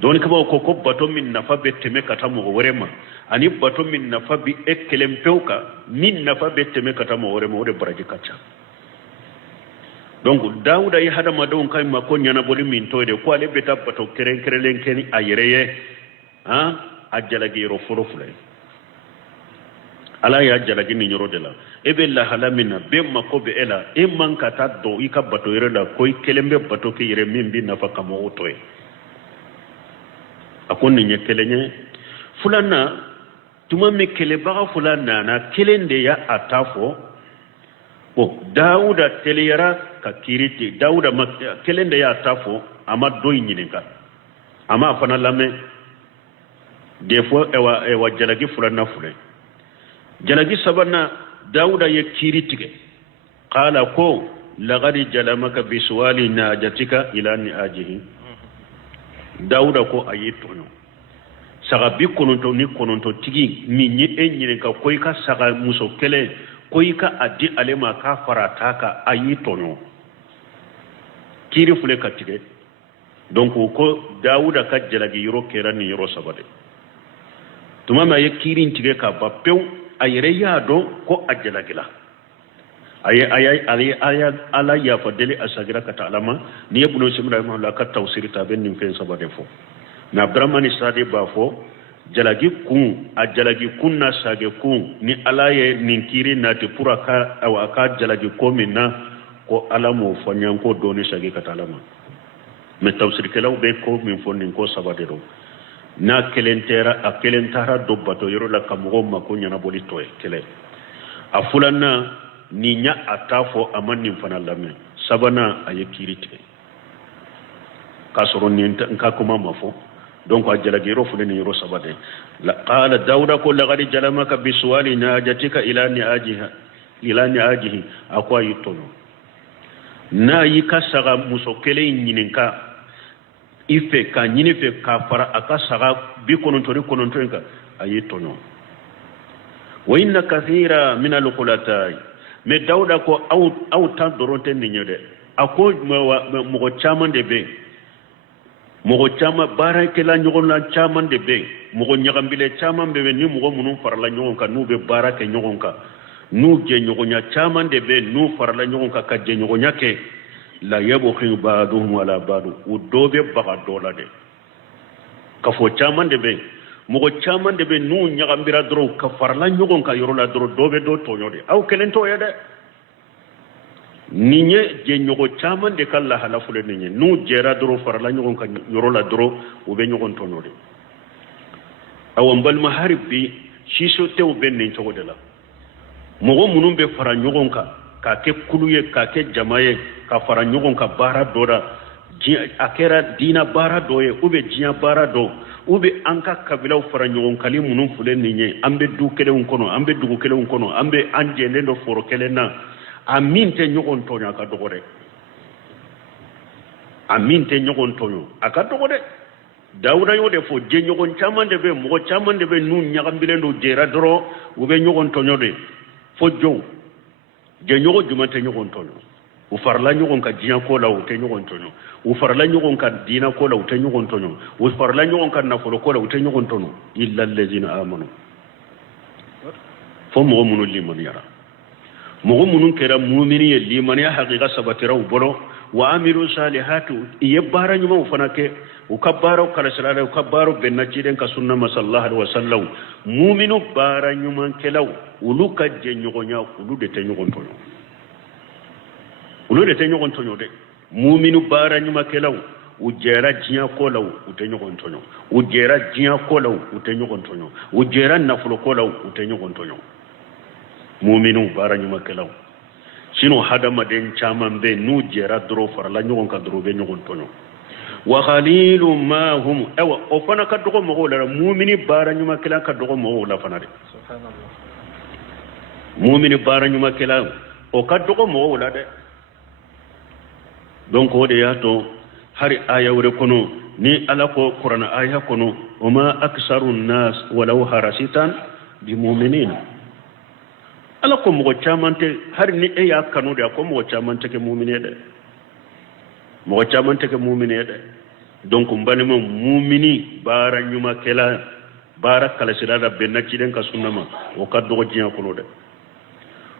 don ka ko ko bato min nafa beteme kata mo wore ma ani bato min nafa bi e kelen pewka min nafa beteme kata mo wore mo wore braji kacha donc dawuda yi hada madum kam mako nyana boli min toyde ko ale beta bato keren kerelen ken ayereye ha ajalagi ro folo fulay ala ya jalagi ni nyoro de la ebe la halamina be mako be ela e manka ta do ika bato yere la koy kelembe bato ke yere mimbi nafa kamo otoy akon ni nyekelenye fulana tuma me kele baga fulana na kelende ya atafo o dauda teleyara ka kiriti dauda kelende ya atafo ama doy nyininka ama fana lame defo ewa jalagi fulana fulay jalagi sabana dauda ye kiritige qala ko laqad jalamaka bisuwali najatika ila niajihi dauda ko ayitono saga bi kononto tigi minyi enyine ka koy ka saga muso kele koy ka adi alema ka farata ka ayitono kiri fule ka tige donc ko dauda ka jalagi yoro kera ni yoro sabade tumama ye kiri tige ka ba pew ayere yado ko ajalagila ay ala ya fadeli asagira kata alama ni ibnu simra la ka tawsir ta ben nim fen sabade fo na Abdurrahman Sadi ba fo jalagi kun ajalagi kunna sage kun ni ala ye ninkiri na te puraka aw aka jalagi ko minna ko alamo fanyan ko doni sagi katalama me tafsir kelaw be ko min fonni ko sabade do na kelentera a kelentara dobbato yoro la kamugo mako nyana boli toy kele a fulanna ni nya atafo amanni fana lamme sabana aye kirite kasoro ni nka kuma mafo donc a jalagiro fulani yoro sabade la qala dauda ko laqad jalamaka biswali najatika ila ni ajihi akwa yitono na yikasaga muso kele nyininka ife ka nyinife ka fara akasaga bi konontori ka ayitono wa inna kathira min alqulatai me dauda ko au tan doronte ni nyode ako mo chaman de be mo chama barakela nyogon la chaman de be mo nyagambile chaman be ni mo munun farla nyogon ka nube barake nyogon ka nu je nyogonya chaman de be nu farla nyogon ka ka je nyogonya ke la yabo khin ba'duhum wala ba'du udobe baga dola de ka fo chaman de be mo chaman de be nu nyagambira dro ka farla nyogon ka yorola dro dobe do tonyode aw kelen to yede ninye je nyogo chaman de kala halafule ninye nu jera dro farla nyogon ka yorola dro ube nyogon tonyode aw mbal maharibi shiso te ube nin togodela mo munun be fara nyogon ka ke kuluye ka ke jamaye ka fara nyogon ka bara dora akera dina bara doye ube jiya bara do ube anka kabila fara nyogon kali munun fule ninye ambe du kele unkono ambe du kele unkono ambe anje ndendo foro kele na aminte nyogon tonya ka dogore aminte nyogon tonyo aka dogore dawda yode fo je nyogon chamande be mo chamande be nun nyagambile ndo jera doro ube nyogon tonyo de fo jow je nyogo jumante nyogon tonyo u farla nyogon ka jiya ko law te nyogon tonyo u farla nyogon ka dina ko law te nyogon tonyo u farla nyogon ka nafolo ko law te nyogon tonyo illa allazina amanu fo mo munul liman yara mo munun kera mu'mini ye liman ya haqiqa sabatira bolo wa amiru salihatu yebara nyuma ufanake ukabaro kala salala ukabaro benachiden ka sunna masallallahu alaihi wasallam mu'minu bara nyuma kelaw uluka je nyogonya ulude te nyogon tonyo de mu'minu bara nyuma kelaw ujera jiya kolaw ute nyogon tonyo ujera jiya kolaw ute nyogon tonyo ujera nafulo kolaw ute nyogon tonyo mu'minu bara nyuma kelaw sino hadama den chaman be nu jera dro farla nyogon ka dro be nyogon tonyo wa khalilum ma hum awa o fana ka dogo mo la mu'mini bara nyuma kela ka dogo mo la fana de subhanallah mu'mini bara nyuma kela o ka dogo mo la de donc o de yato hari aya wure kono ni ala ko qur'ana aya kono wama aksarun nas walau harasitan bi mu'minin ala ko mo chamante hari ni e ya kanu de ko mo chamante ke mu'mine de mo chamante ke mu'mine de donc mbani mo mu'mini bara nyuma kela bara kala sirada benna ciden ka sunnama o kaddo ko jiya kono de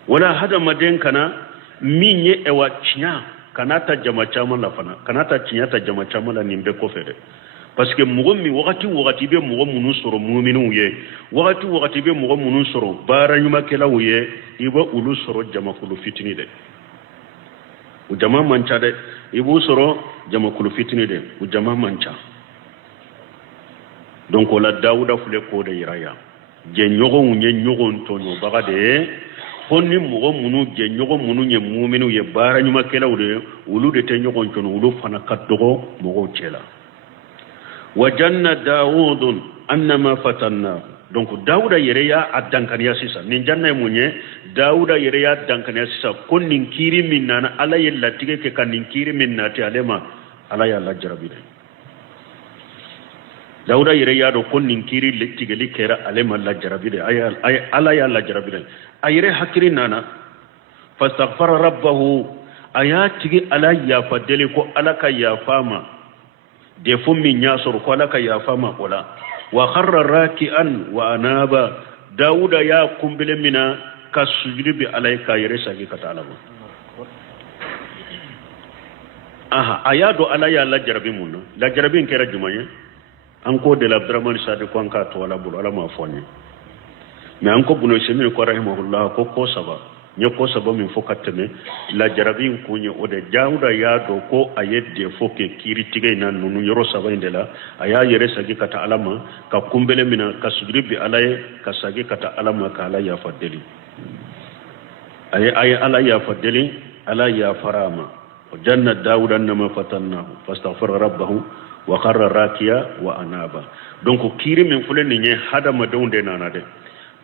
wala hada maden kana minye e wa chinya kanata jama chama la fana kanata chinya ta jama chama la nimbe ko fede parce que mugo mi wakati be mugo munu soro mu'minu ye wakati be mugo munu soro bara nyuma kela uye iba ulu soro jama kulu fitini de u jama mancha de ibu soro jama kulu fitini de u jama mancha donc la dauda fule ko de iraya je nyogo unye nyogo ntonyo baga de fonni mugo munu je nyogo munu nye mu'minu ye bara nyuma kela ude ulu de te nyogo ntono ulu fana kaddogo mugo chela wajanna daud annama fatanna donc dauda yereya addankaniya sisa nin janna munye dauda yereya addankaniya sisa kon nin kiri minna ala yella tige ke kan nin kiri minna ti alema ala ya la jarabide dauda yereya do kon nin kiri tige likera alema la jarabide ay ala ya la jarabide ayre hakiri nana fastaghfara rabbahu ayati ala ya fadeli ko ala ka ya fama de fummi nyasor ko ala ka ya fama wala wa kharra raki'an wa anaba dauda ya kumbile mina kasujudi bi alayka yare sagi katalama aha ayado ala ya la jarabi mun la jarabi kera jumaye an ko de la abdurrahman sadi ko an ka to wala bul ala ma fonni mais an ko buno semine ko rahimahullah ko saba nyako saba min fokateme la jarabin kunye ode jawda ya do ko ayedde foke kiri tige nan nunu yoro saba indela aya yere sagi kata alama ka kumbele mina ka sudribi alaye ka sagi kata alama ka ala ya fadeli ay ala ya fadeli ala ya farama janna dauda nama fatannahu fastaghfara rabbahu wa kharra rakiya wa anaba donc kiri min fuleni nye hada madonde nanade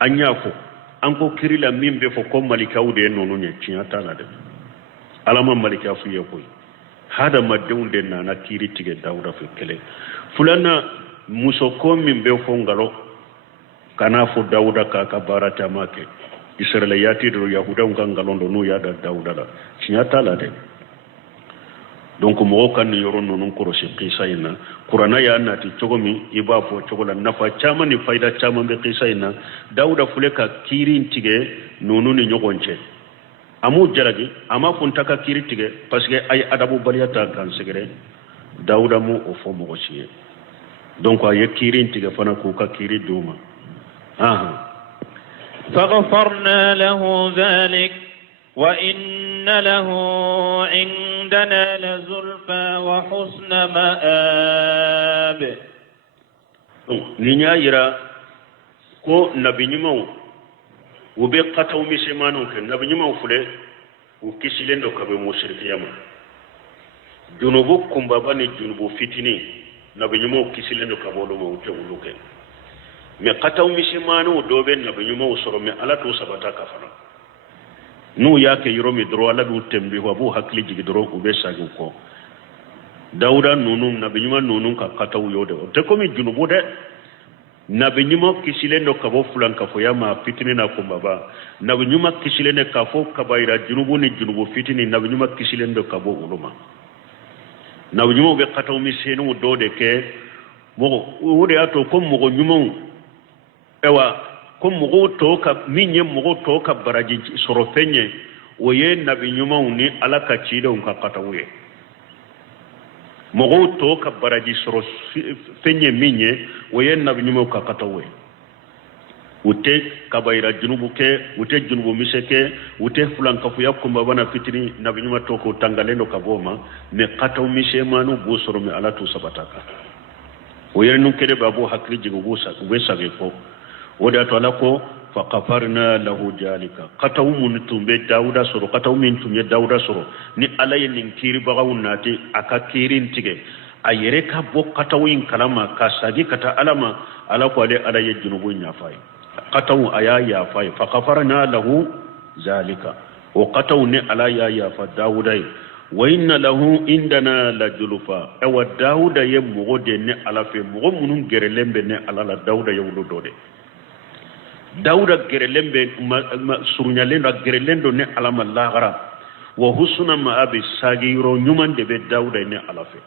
anya fo anko kiri la mimbe fo ko malikawde nonu nye tiata la de alama malika fu yekoy hada madonde nana kiri tige dauda fi kele fulana muso ko mimbe fo ngalo kana fo dauda ka barata make israila yati do yahuda ngalondo no yada dauda la tiata la de donc mo kan yoro non ko rosi qisaina qur'ana ya nati cogomi iba fo cogola nafa chama ni faida chama be qisaina dauda fuleka kirin tige nonu ni nyogonche amu jaragi ama funtaka kiri tige parce que ay adabu baliyata kan segere dauda mu o fo mo gosiye donc ay kirin tige fana ko ka kiri duma فغفرنا له ذلك وإن له عندنا لزلفى وحسن مآب نيا يرا كو نبي نيمو وبقتو مسمانو نبي نيمو فله وكسلين دو كبه مشرك يما جنوبو كمباباني جنوبو فتني نبي نيمو كسلين دو كبولو موتو لوكن مي قتو مسمانو دوبن نبي نيمو سورو مي الا تو سبتا كفنا nu yake yoromi dro ala du tembi wa bu hakli jigi dro ube sagi ko dauda nunu nabi nyuma nunu ka kataw yode te komi junubu de nabi nyuma kisilendo ka bo fulan ka fo yama fitini na ko baba nabi nyuma kisilene ka fo kabaira junubu ni junubu fitini nabi nyuma kisilendo ka bo uluma nabi nyuma be kataw mi senu do de ke mo wode ato ko mo nyuma ewa ko mogo to ka minye mogo to ka baraji soro fenye woye nabi nyuma ni ala ka cido ka katawuye mogo to ka baraji soro fenye minye woye nabi nyuma ka katawuye ute kabaira junubu ke ute junubu miseke ute fulan ka fu yakumba bana fitini nabi nyuma to ko tangalendo ka boma me kataw mise manu bu soro me ala to sabataka woye nun kede babu hakri jigo busa wesa be ko woda to alako fa qafarna lahu jalika qataw mun tumbe dauda soro qataw min tumye dauda soro ni alay nin kiri bagawunati aka kirin tige ayere ka bo qataw in kalama ka sagi kata alama ala ko ale alay junubu nya fay qataw aya ya fay fa qafarna lahu zalika wa qataw ni alaya ya fa daudai wa inna lahu indana la julufa wa dauda yemu gode ne ala fe mo munun gerelembe ne ala la dauda yewlo dode dauda gerelembe surunyalendo gerelendo ne alama lagara wa husna maabi sagiro nyumande be dauda ne alafe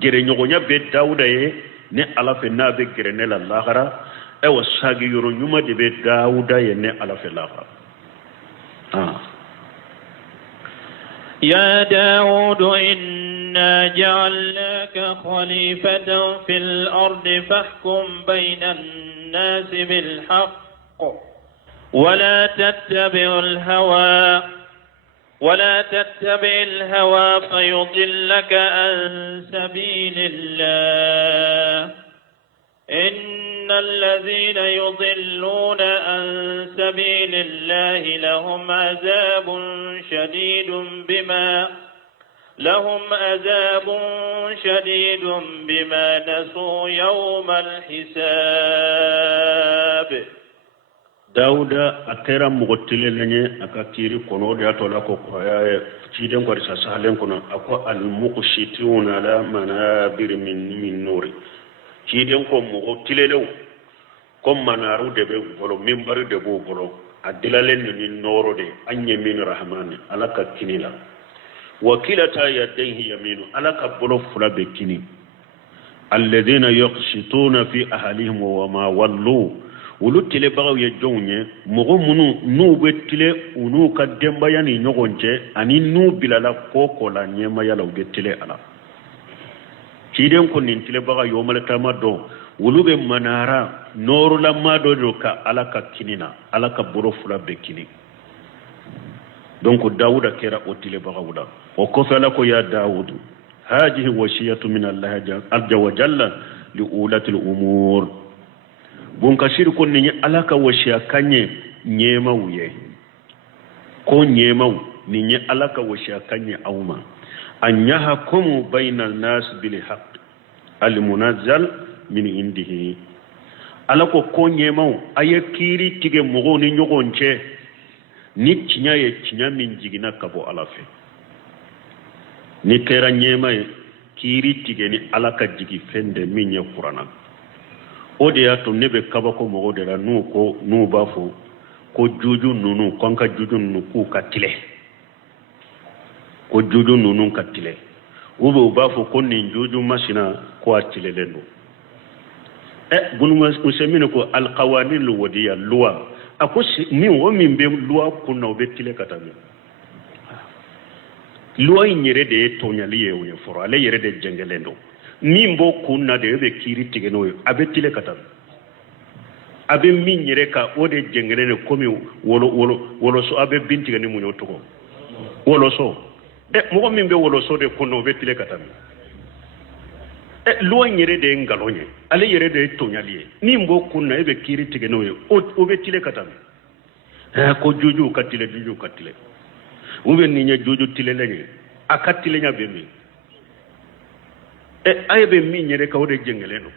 gere nyogonya be dauda ye ne alafe na be gerene la lagara e wa sagiro nyumade be dauda ye ne alafe lagara يا داود إنا جعلناك خليفة في الأرض فاحكم بين الناس بالحق ولا تتبع الهوى فيضلك عن سبيل الله إن الذين يضلون عن سبيل الله لهم عذاب شديد بما نسوا يوم الحساب dauda atera mugotile lenye akakiri kono de atola ko ya ciden ko risa sahalen kono ako al muqshituna la manabir min nuri ciden ko mugotile lew ko manaru de be bolo mimbar de bo bolo adilalen ni noro de anye min rahman alaka kinila wakilata yadayhi yaminu alaka bolo fula be kini alladhina yaqshituna fi ahlihim wa ma wallu wulu tile bagaw ye jonye mogo munu nu betile unu ka demba yani nyogonje ani nu bilala koko la nyema yala ubetile ala ciden ko nin tile baga yo malata mado wulu be manara noru la mado do ka ala ka kinina ala ka boro fula be kini donc dawuda kera o tile bagawuda o kofe ala ko ya dawudu hadihi wasiyatu min allah azza wa jalla li ulati al umur bon kasir ko ni alaka wasiya kanye nyema wuye ko nyema ni alaka wasiya kanye awma an yahkumu bayna an-nas bil haqq al munazzal min indihi alako ko nyema aye kiri tige mogo ni nyogonche ni tinya ye tinya min jigina kabo alafe ni kera nyema kiri tige ni alaka jigi fende min ya qur'ana o de ya to nebe kaba ko mogo de la nu ko nu bafo ko juju nunu konka juju nunu ku katile ko juju nunu katile ubo bafo ko ni juju masina ko atile lendo bunu musemine ko al qawanin al wadiya loi akosi ni wo min be loi kunna o be tile katami loi nyere de tonyali ye wo foro ale yere de jengelendo min bo kunna de be kiri tigeno abe tile katami abe min nyere ka o de jengelene komi wolo so abe bintiga ni munyo to ko wolo so mo min be wolo so de kunna o be tile katami loi nyere de ngalonye ale yere de tonyali ni mbo kunna ebe kiri tigeno o be tile katami ko juju katile ube ni nya juju tile lenye akatile nya be mi aybe mi nyere ka ode jengeleno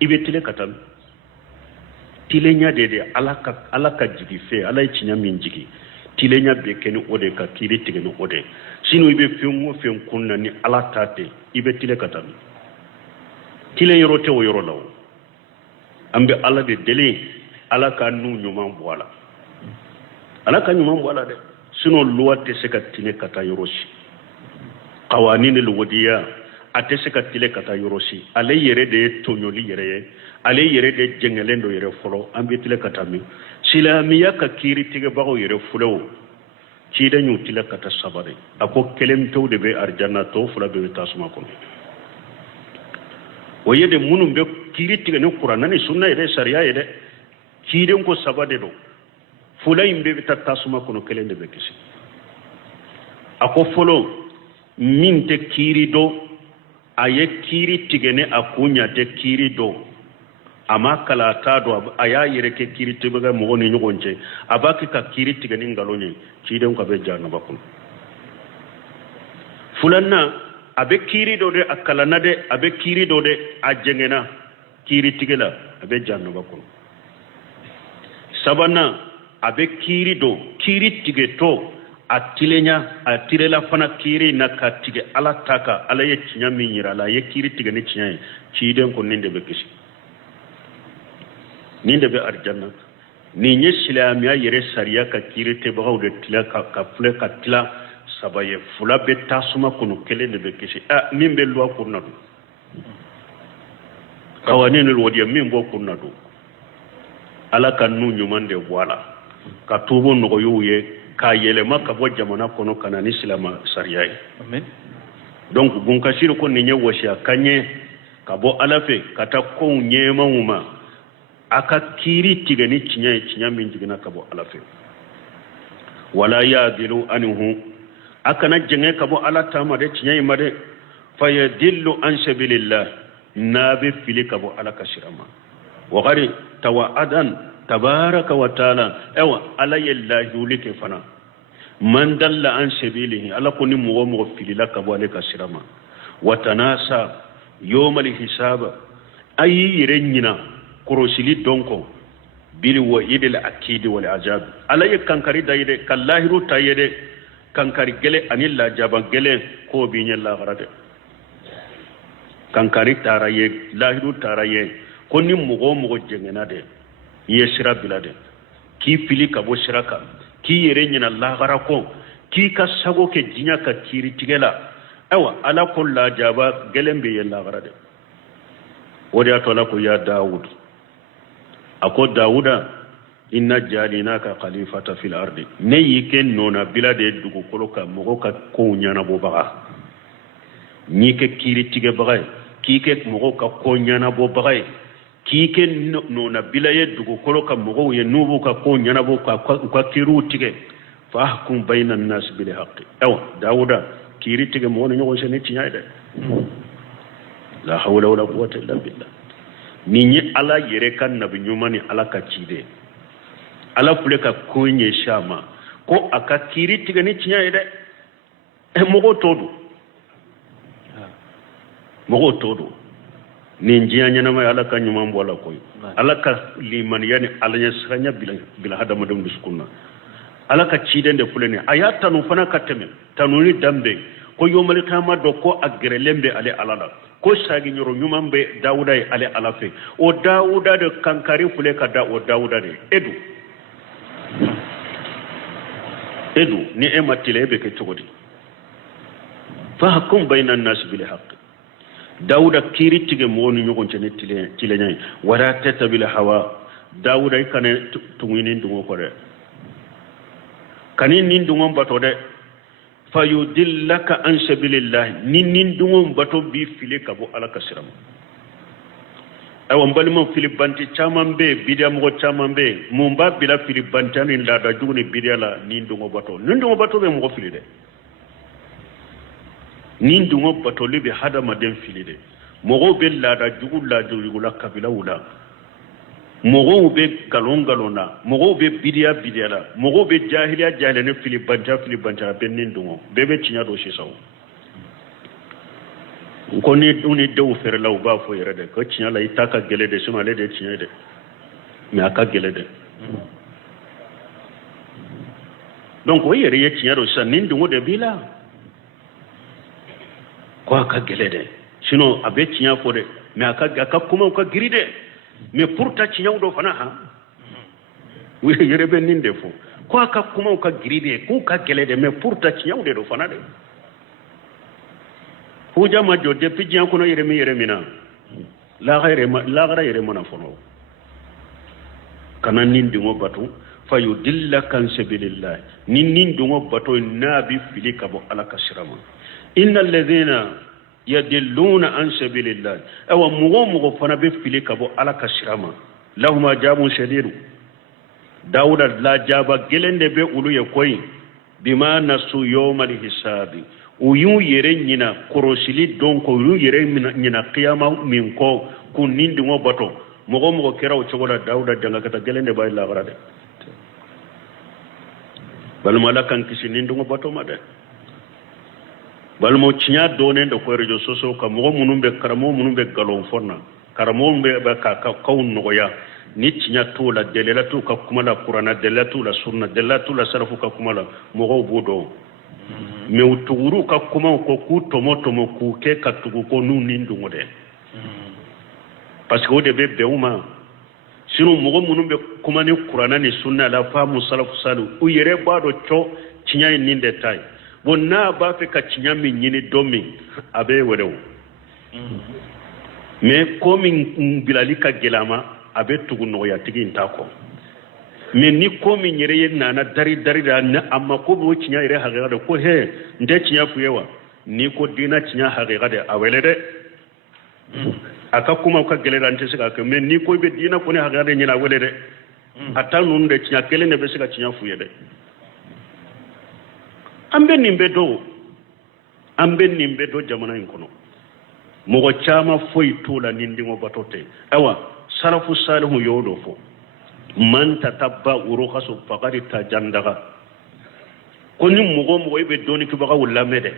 ibe tile katami tile nya de alaka jigi fe alay chinya min jigi tile nya be keni ode ka kiri tigeno ode sino ibe fe kunna ni alatate ibe tile katami tile yoro te o yoro law ambe ala de dele ala ka nu nyuma boala ala ka nyuma boala de sino luwate se ka tine kata yoroshi qawanin al wadiya ate se ka tile kata yoroshi ale yere de tonyoli yere ale yere de jengelendo yere folo ambe tile kata mi silamiya ka kiri tige bago yere fulo ci dañu tile kata sabare ako kelem taw de be arjanna to fula be tasuma ko wayede munum be kiri tiga ne qur'ana ni sunna ede sharia ede kiden ko sabade do fulay mbe tatasuma kono kelende be kisi ako folo minte kiri do aye kiri tiga ne akunya de kiri do ama kala ta do aya yere ke kiri tiga ga mo ni nyogonje abaki ka kiri tiga ni ngalonye kiden ko be janna bakun fulanna abe kiri do de akalana de abe kiri do de ajengena kiri tigela abe janno bakon sabana abe kiri do kiri tige to atirela fana kiri na katige ala taka ala ye tinya minyira la ye kiri tige ne tinya ci den ko ninde be kisi ninde be arjanna ni nye silamiya yere sariya ka kiri te bawo de tila ka fule ka tila sabaye fula be tasuma kono kele ne be kisi min be loi kurna do qawanin al wadiya min bo kurna do ala kan nu nyumande wala ka tubo no yuye ka yele makka bo jamana kono kana ni islama sariya amen donc gun kasiro ko ni nyewoshi akanye ka bo alafe kata ko nyema uma aka kiri tigani cinya min jigina ka bo alafe wala yadilu anhu akana jenge kabo ala tama de tinyai made fayadillu an sabilillah nabi fili kabo ala kashirama wa gari tawaadan tabaraka wa taala ewa ala yallahi ulike fana man dalla an sabilihi ala kuni mugo fili la kabo ala kashirama wa tanasa yawmal hisaba ayi yirenyina korosili donko bil wa'idil akidi wal ajab ala yakankari dayde kallahiru tayede kankari gele anilla jaban gele ko bi nyalla garade kankari taraye lahiru taraye ko ni mugo jengena de yesira bilade ki fili ka bo shiraka ki yere nyina la garako ki ka sago ke jinya ka kiri tigela awa ala ko la jaba gelembe yalla garade wodi atola ko ya daud ako dauda inna jalinaka khalifata fil ardi ne yike nona bilade dugu koloka mogo ka ko nyana bo baga ni ke kiri tige baga ki ke mogo ka ko nyana bo baga ki ke nona bilaye dugu koloka mogo ye nubu ka ko nyana bo ka kiru tige fahkum bayna an-nas bil haqq dawuda kiri tige mo no nyogo sene tiñayde la hawla wala quwwata illa billah ni ñi ala yere kan nabi ñumani ala ka ciide ala fule ka koñe shama ko aka kiri tige ni tiñayde mogo todu ni njiya ñanama ala ka ñumam wala koy ala ka liman yani ala nya sranya bila hadama dum diskunna ala ka ciidende fulene aya tanu fana ka teme tanu ni dambe ko yomali kama do ko agre lembe ale alala ko sagi nyoro nyumambe dawuda e ale alafe o dawuda de kankari fule ka da o dawuda de edu ni ematile be ke togodi fahkum bayna an-nas bil haqq dawuda kiri tige mo woni nyogon cene tile nyai wara tata bil hawa dawuda ikane tungini ndungo ko de kanin nin dungom bato de fayudillaka an sabilillah nin dungom bato bi fili kabo ala kasiram awon balimo fili banti chamambe bidia mo chamambe mumba bila fili bantani la da jugni bidia la nin dungo bato be mo fili de nin dungo bato libi hadama den fili de mo be la da jugula kabila wula mogo be galongalona mogo be bidia la mogo be jahiliya jahilene fili banta benin dungo bebe cinya do shi saw ko ni duni dew fer law ba fo yere de ko cinya la itaka gele de suma le de cinya de me aka gele de donc o yere ye cinya do sa nin dungo de bila ko aka gele de sino abe cinya fo de me aka kuma ka giride mais pourta ci ñawdo fana ha wi yere ben ninde fo ko aka kuma ka gride ko ka gelede mais pourta ci ñawde do fana de fu jama jo de pijian ko no yere mina la gara yere mona fono kana nindi ngo batu fayudillaka an sabilillah nindi ngo batu nabi filika bo ala kasirama innal ladhina yadilluna an sabilillah awa mugo fana be fili kabo ala kasirama lahuma jabun shadidu dawuda la jaba gelende be ulu ye koy bima nasu yawmal hisabi uyu yere nyina korosili donc uyu yere nyina qiyama min ko kunindi ngo bato mugo keraw chogola dawuda danga kata gelende bay la garade bal malakan kisi nindi ngo bato made balmo cinya donen do ko rejo soso ka mo munumbe karamo munumbe galon fonna karamo be ka kawun no ya ni cinya to la delela to ka kuma la qur'ana delela to la sunna delela to la salafu ka kuma la mo go bodo me utuguru ka kuma ko ku tomo ku ke ka tugu ko nu ni ndungo de parce que o de be uma sino mo munumbe kuma ni qur'ana ni sunna la fa musalafu salu u yere bado cho cinya ni de tay bonna ba fe ka cinya min nyini domi abe werew mais komi bilali ka gelama abe tugu no ya tigi ntako mais ni komi nyere yen nana dari da na amma ko bo cinya ire haga da ko he nde cinya fuyewa ni ko dina cinya haga da awele de aka kuma ka gelera ante sika ke mais ni ko be dina ko ne haga da nyina wele de atanu nde cinya kele ne be sika cinya fuye de ambe nimbe do jamana en kono mogo chama foi tula nindi ngo batote awa salafu salihu yodo fo man tatabba uruhasu faqad tajandaga koni mogo ibe doni ke baga wala mede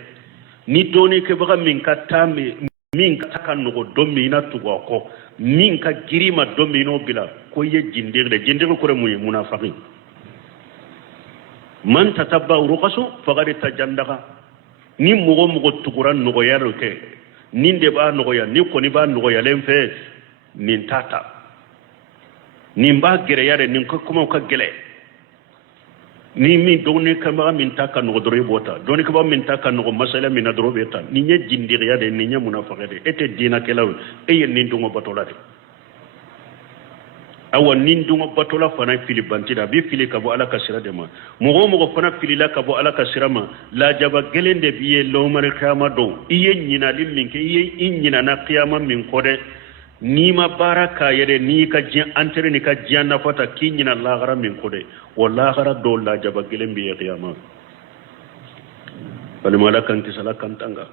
ni doni ke baga min katame min kataka no domi na tugo ko min ka girima domi no bila ko ye jindirle ko re munafiqin man tatabba uruqasu faqad tajandaga ni mogo tukuran no yaro ke ninde ba no ya ni ko ni ba no ya lemfe nin tata nimba gere yare nin ko kuma ka gele ni mi doni kama min taka no doro bota doni kama min taka no masala min doro beta ni nye jindiri yade ni nye munafiqade ete dina kelaw e nin dungo batola de awa nin dungo batola fana filibantida bi fili kabo ala kasira de ma mogo fana filila kabo ala kasira ma la jaba gelende biye lo mare kama do iye nyina limminke iye nyina na qiyama min kode ni ma baraka yere ni ka jiyan antere ni ka jiyan na fata kinyina lagara min kode wallahi do la jaba gelen bi qiyama bal malakan tisala kantanga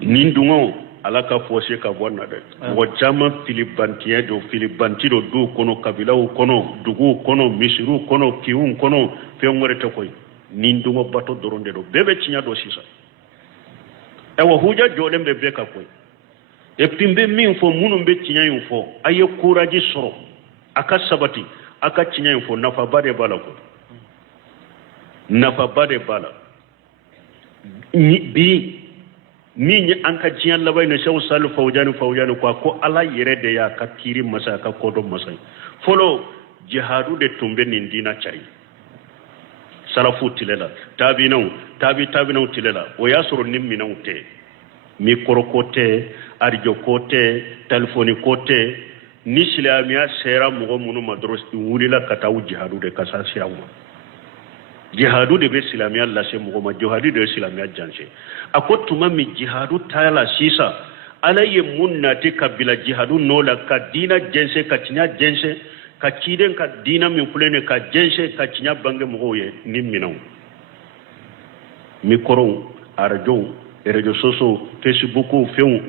nin dungo alaka foshe ka bonna de wo jama filibantiya do filibantido do kono kabilaw kono dugu kono misiru kono kiun kono fengore to koy nin dungo bato doronde do bebe cinya do sisa e wo huja jolem be ka koy e pimbe min fo munum be cinya yum fo aye kuraji soro aka sabati aka cinya yum fo nafa bade bala ko nafa bade bala bi min an ka jiyan labai na shaw salu fawjani ko ala yere de ya ka kiri masa ka kodo masa folo jihadu de tumbe nin dina chari salafu tilela tabinau tilela o yasuru nimina ute mi korokote arjo kote telefoni kote ni islamiya sera mugo munu madros wulila katawu jihadu de kasasiya jihadu de be islamiya lase mugo ma jihadu de islamiya janse akotuma mi jihadu tala sisa alaye munna te kabila jihadu nola ka dina jense ka tinya jense ka kiden ka dina mi fulene ka jense ka tinya bange mugo ye nimminaw mikoro radio soso facebook feun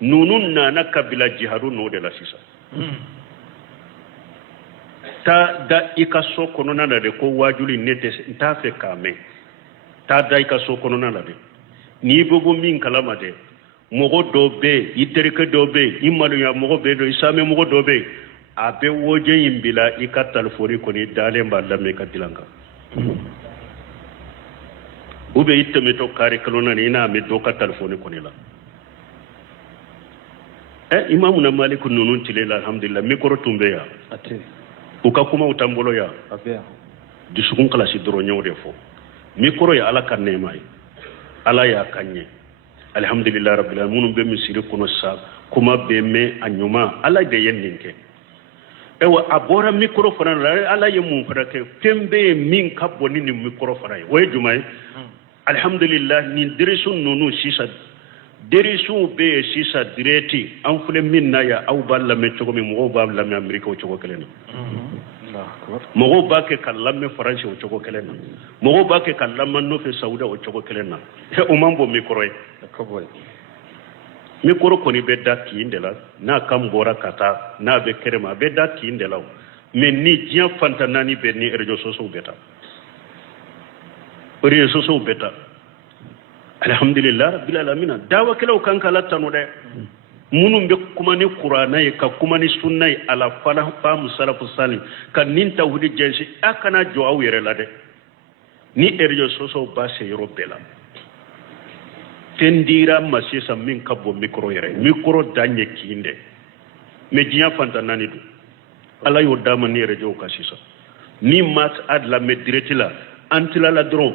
nunun na kabila jihadu no de la sisa ta da ikaso kono na de ko wajuli nete ta fe kame ta da ikaso kono na de ni bogo min kalama de mogo dobe iterike dobe imalu ya mogo be do isame mogo dobe abe woje yimbila ikatal fori koni dale mballa me kadilanga ube itteme to kare kalona ni na me do katal fori koni la imamu na maliku nunun tilela alhamdulillah mikoro tumbe ya ate uka kuma utambolo ya abia disukun kala si doro nyawde fo mikoro ya ala kanne mai ala ya kanye alhamdulillah rabbil alamin be misiri kono sa kuma be me anyuma ala de yenninke ewa abora mikoro fana ala ye mun fara ke tembe min kaboni ni mikoro fara way jumay alhamdulillah ni dirisun nunu sisa dirisu be sisa direti an fule min na ya aw balla me chogo mi mo ba la me amerika o chogo kelena mogo ba ke kallame france o chogo kelena mogo ba ke kallama no fe sauda o chogo kelena he o mambo mikoro e ko boy mikoro ko ni bedda ki indela na kam bora kata na be kerema bedda ki indela men ni jian fanta nani be ni rejo soso beta rejo soso beta alhamdulillah rabbil alamin dawa kelo kan kala tanu de munum be kuma ni qur'ana ka kuma ni sunna ala fala fam salafu salim kan nin tawhid jensi akana jo awere la de ni erjo soso basse robela tendira masisa min kabbo mikro yere mikro danye kinde me jiya fanta nani du ala yo dama ni erjo kasisa ni mat adla medretila antila la dro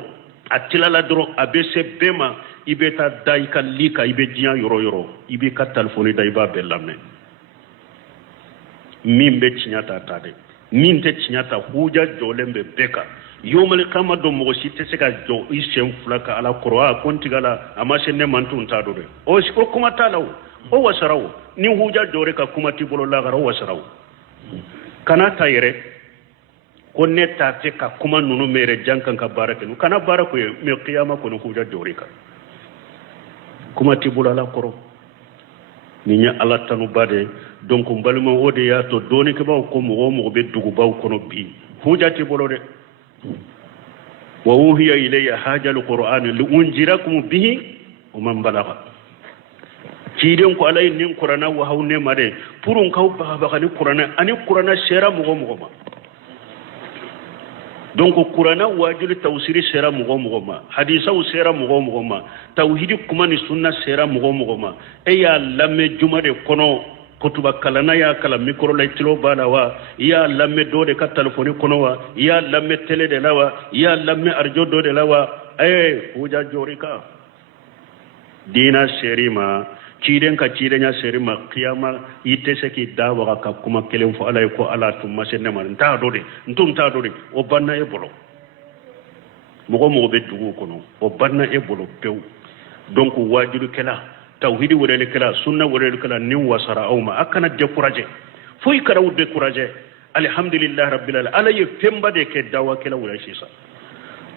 atila la dro abese bema ibeta daika lika ibe jiya yoro ibe ka telefoni da iba belame mimbe chinyata tade minte chinyata huja jolembe beka yomal kama do mo site seka jo isem fulaka ala qur'a kontigala amashene mantu ntado de o siko kuma talaw o wasaraw ni huja jore ka kuma tibolo la garo wasaraw kana tayre ko neta te ka kuma nunu mere jankan ka barake nu kana barako me qiyama ko no huja jore ka kuma tibula la koro ni nya ala tanu bade donc mbaluma wode ya to doni ke baw ko mo be dugu baw kono bi huja tibolo de wa uhiya ilayya hajal qur'an li unjirakum bihi wa man balagha kiden ko alay nin qur'ana wa hawne made purun kaw ba ni qur'ana ani qur'ana shera mo ma donc qur'ana wajul tawsiri sera mugo ma hadisa sera mugo ma tawhidi kuma ni sunna sera mugo ma e ya lamme jumade kono kutuba kalana ya kala mikro lay tilo bala wa ya lamme do de ka telefoni kono wa ya lamme tele de lawa ya lamme arjo do de lawa huja jorika dina serima ciden nya serima qiyama yitte seki dawa ka kuma kelen fo alay ko ala tum masene man ta do de ntum ta do de o banna e bolo mo be dugu kono o banna e bolo pew donc wajidu kala tawhidi wurele kala sunna wurele kala ni wasara awma akana décourager foy kara wu décourager alhamdulillah rabbil alamin ala ye femba de ke dawa kala wura shisa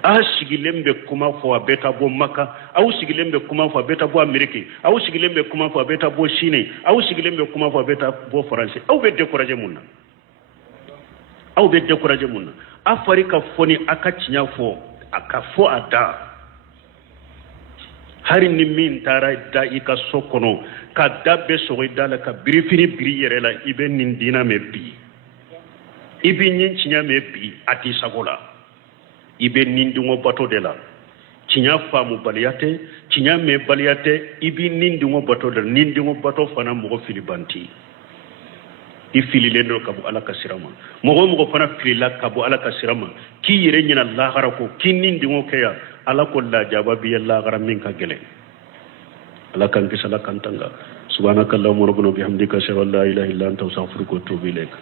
a sigilembe kuma fo beta bo maka aw sigilembe kuma fo beta bo amerique aw sigilembe kuma fo beta bo chine aw sigilembe kuma fo beta bo français aw be décourager munna afrika foni akacinya fo aka fo ada hari ni min tara da ika sokono ka dabbe so idala ka birifini biri yere la ibe nindina me bi ibi nyincinya me bi ati sagola ibe nindungo bato de la cinya famu baliyate cinya me baliyate ibi nindungo bato de nindungo bato fana mo filibanti ifili lendo kabu ala kasirama mo fana filila kabu ala kasirama ki yire nyina lahara ko ki nindungo keya ala ko la jababi Allah garam min ka gele ala kan kisala kan tanga subhanakallahumma rabbana bihamdika ashhadu an la ilaha illa anta astaghfiruka wa atubu ilaik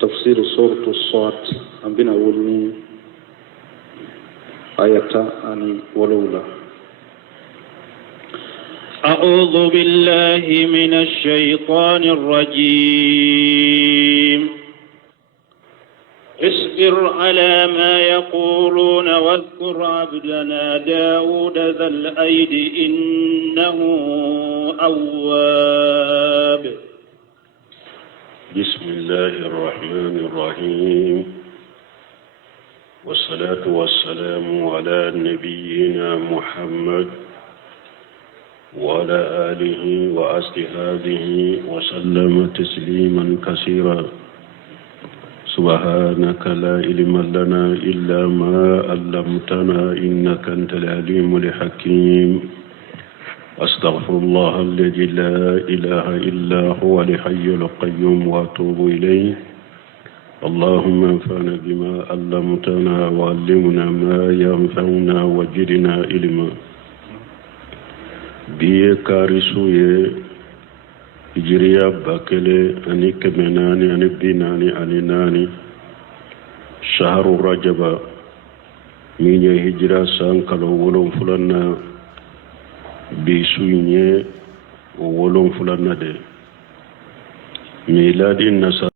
tafsir suratu as-sad ambina wulni ayata ani walawla أعوذ بالله من الشيطان الرجيم اصبر على ما يقولون واذكر عبدنا داود ذا الأيد إنه أواب بسم الله الرحمن الرحيم والصلاة والسلام على نبينا محمد وعلى آله وأصحابه وسلم تسليما كثيرا سبحانك لا علم لنا إلا ما علمتنا إنك أنت العليم الحكيم أستغفر الله الذي لا إله إلا هو الحي القيوم وأتوب إليه اللهم انفعنا بما علمتنا وعلمنا ما ينفعنا وزدنا علما biye karisuye hijriya bakele ani kemenani ani binani ani nani shaharu rajaba minye hijra sankalo wolon fulanna bisuye wolon fulanna de miladi nasa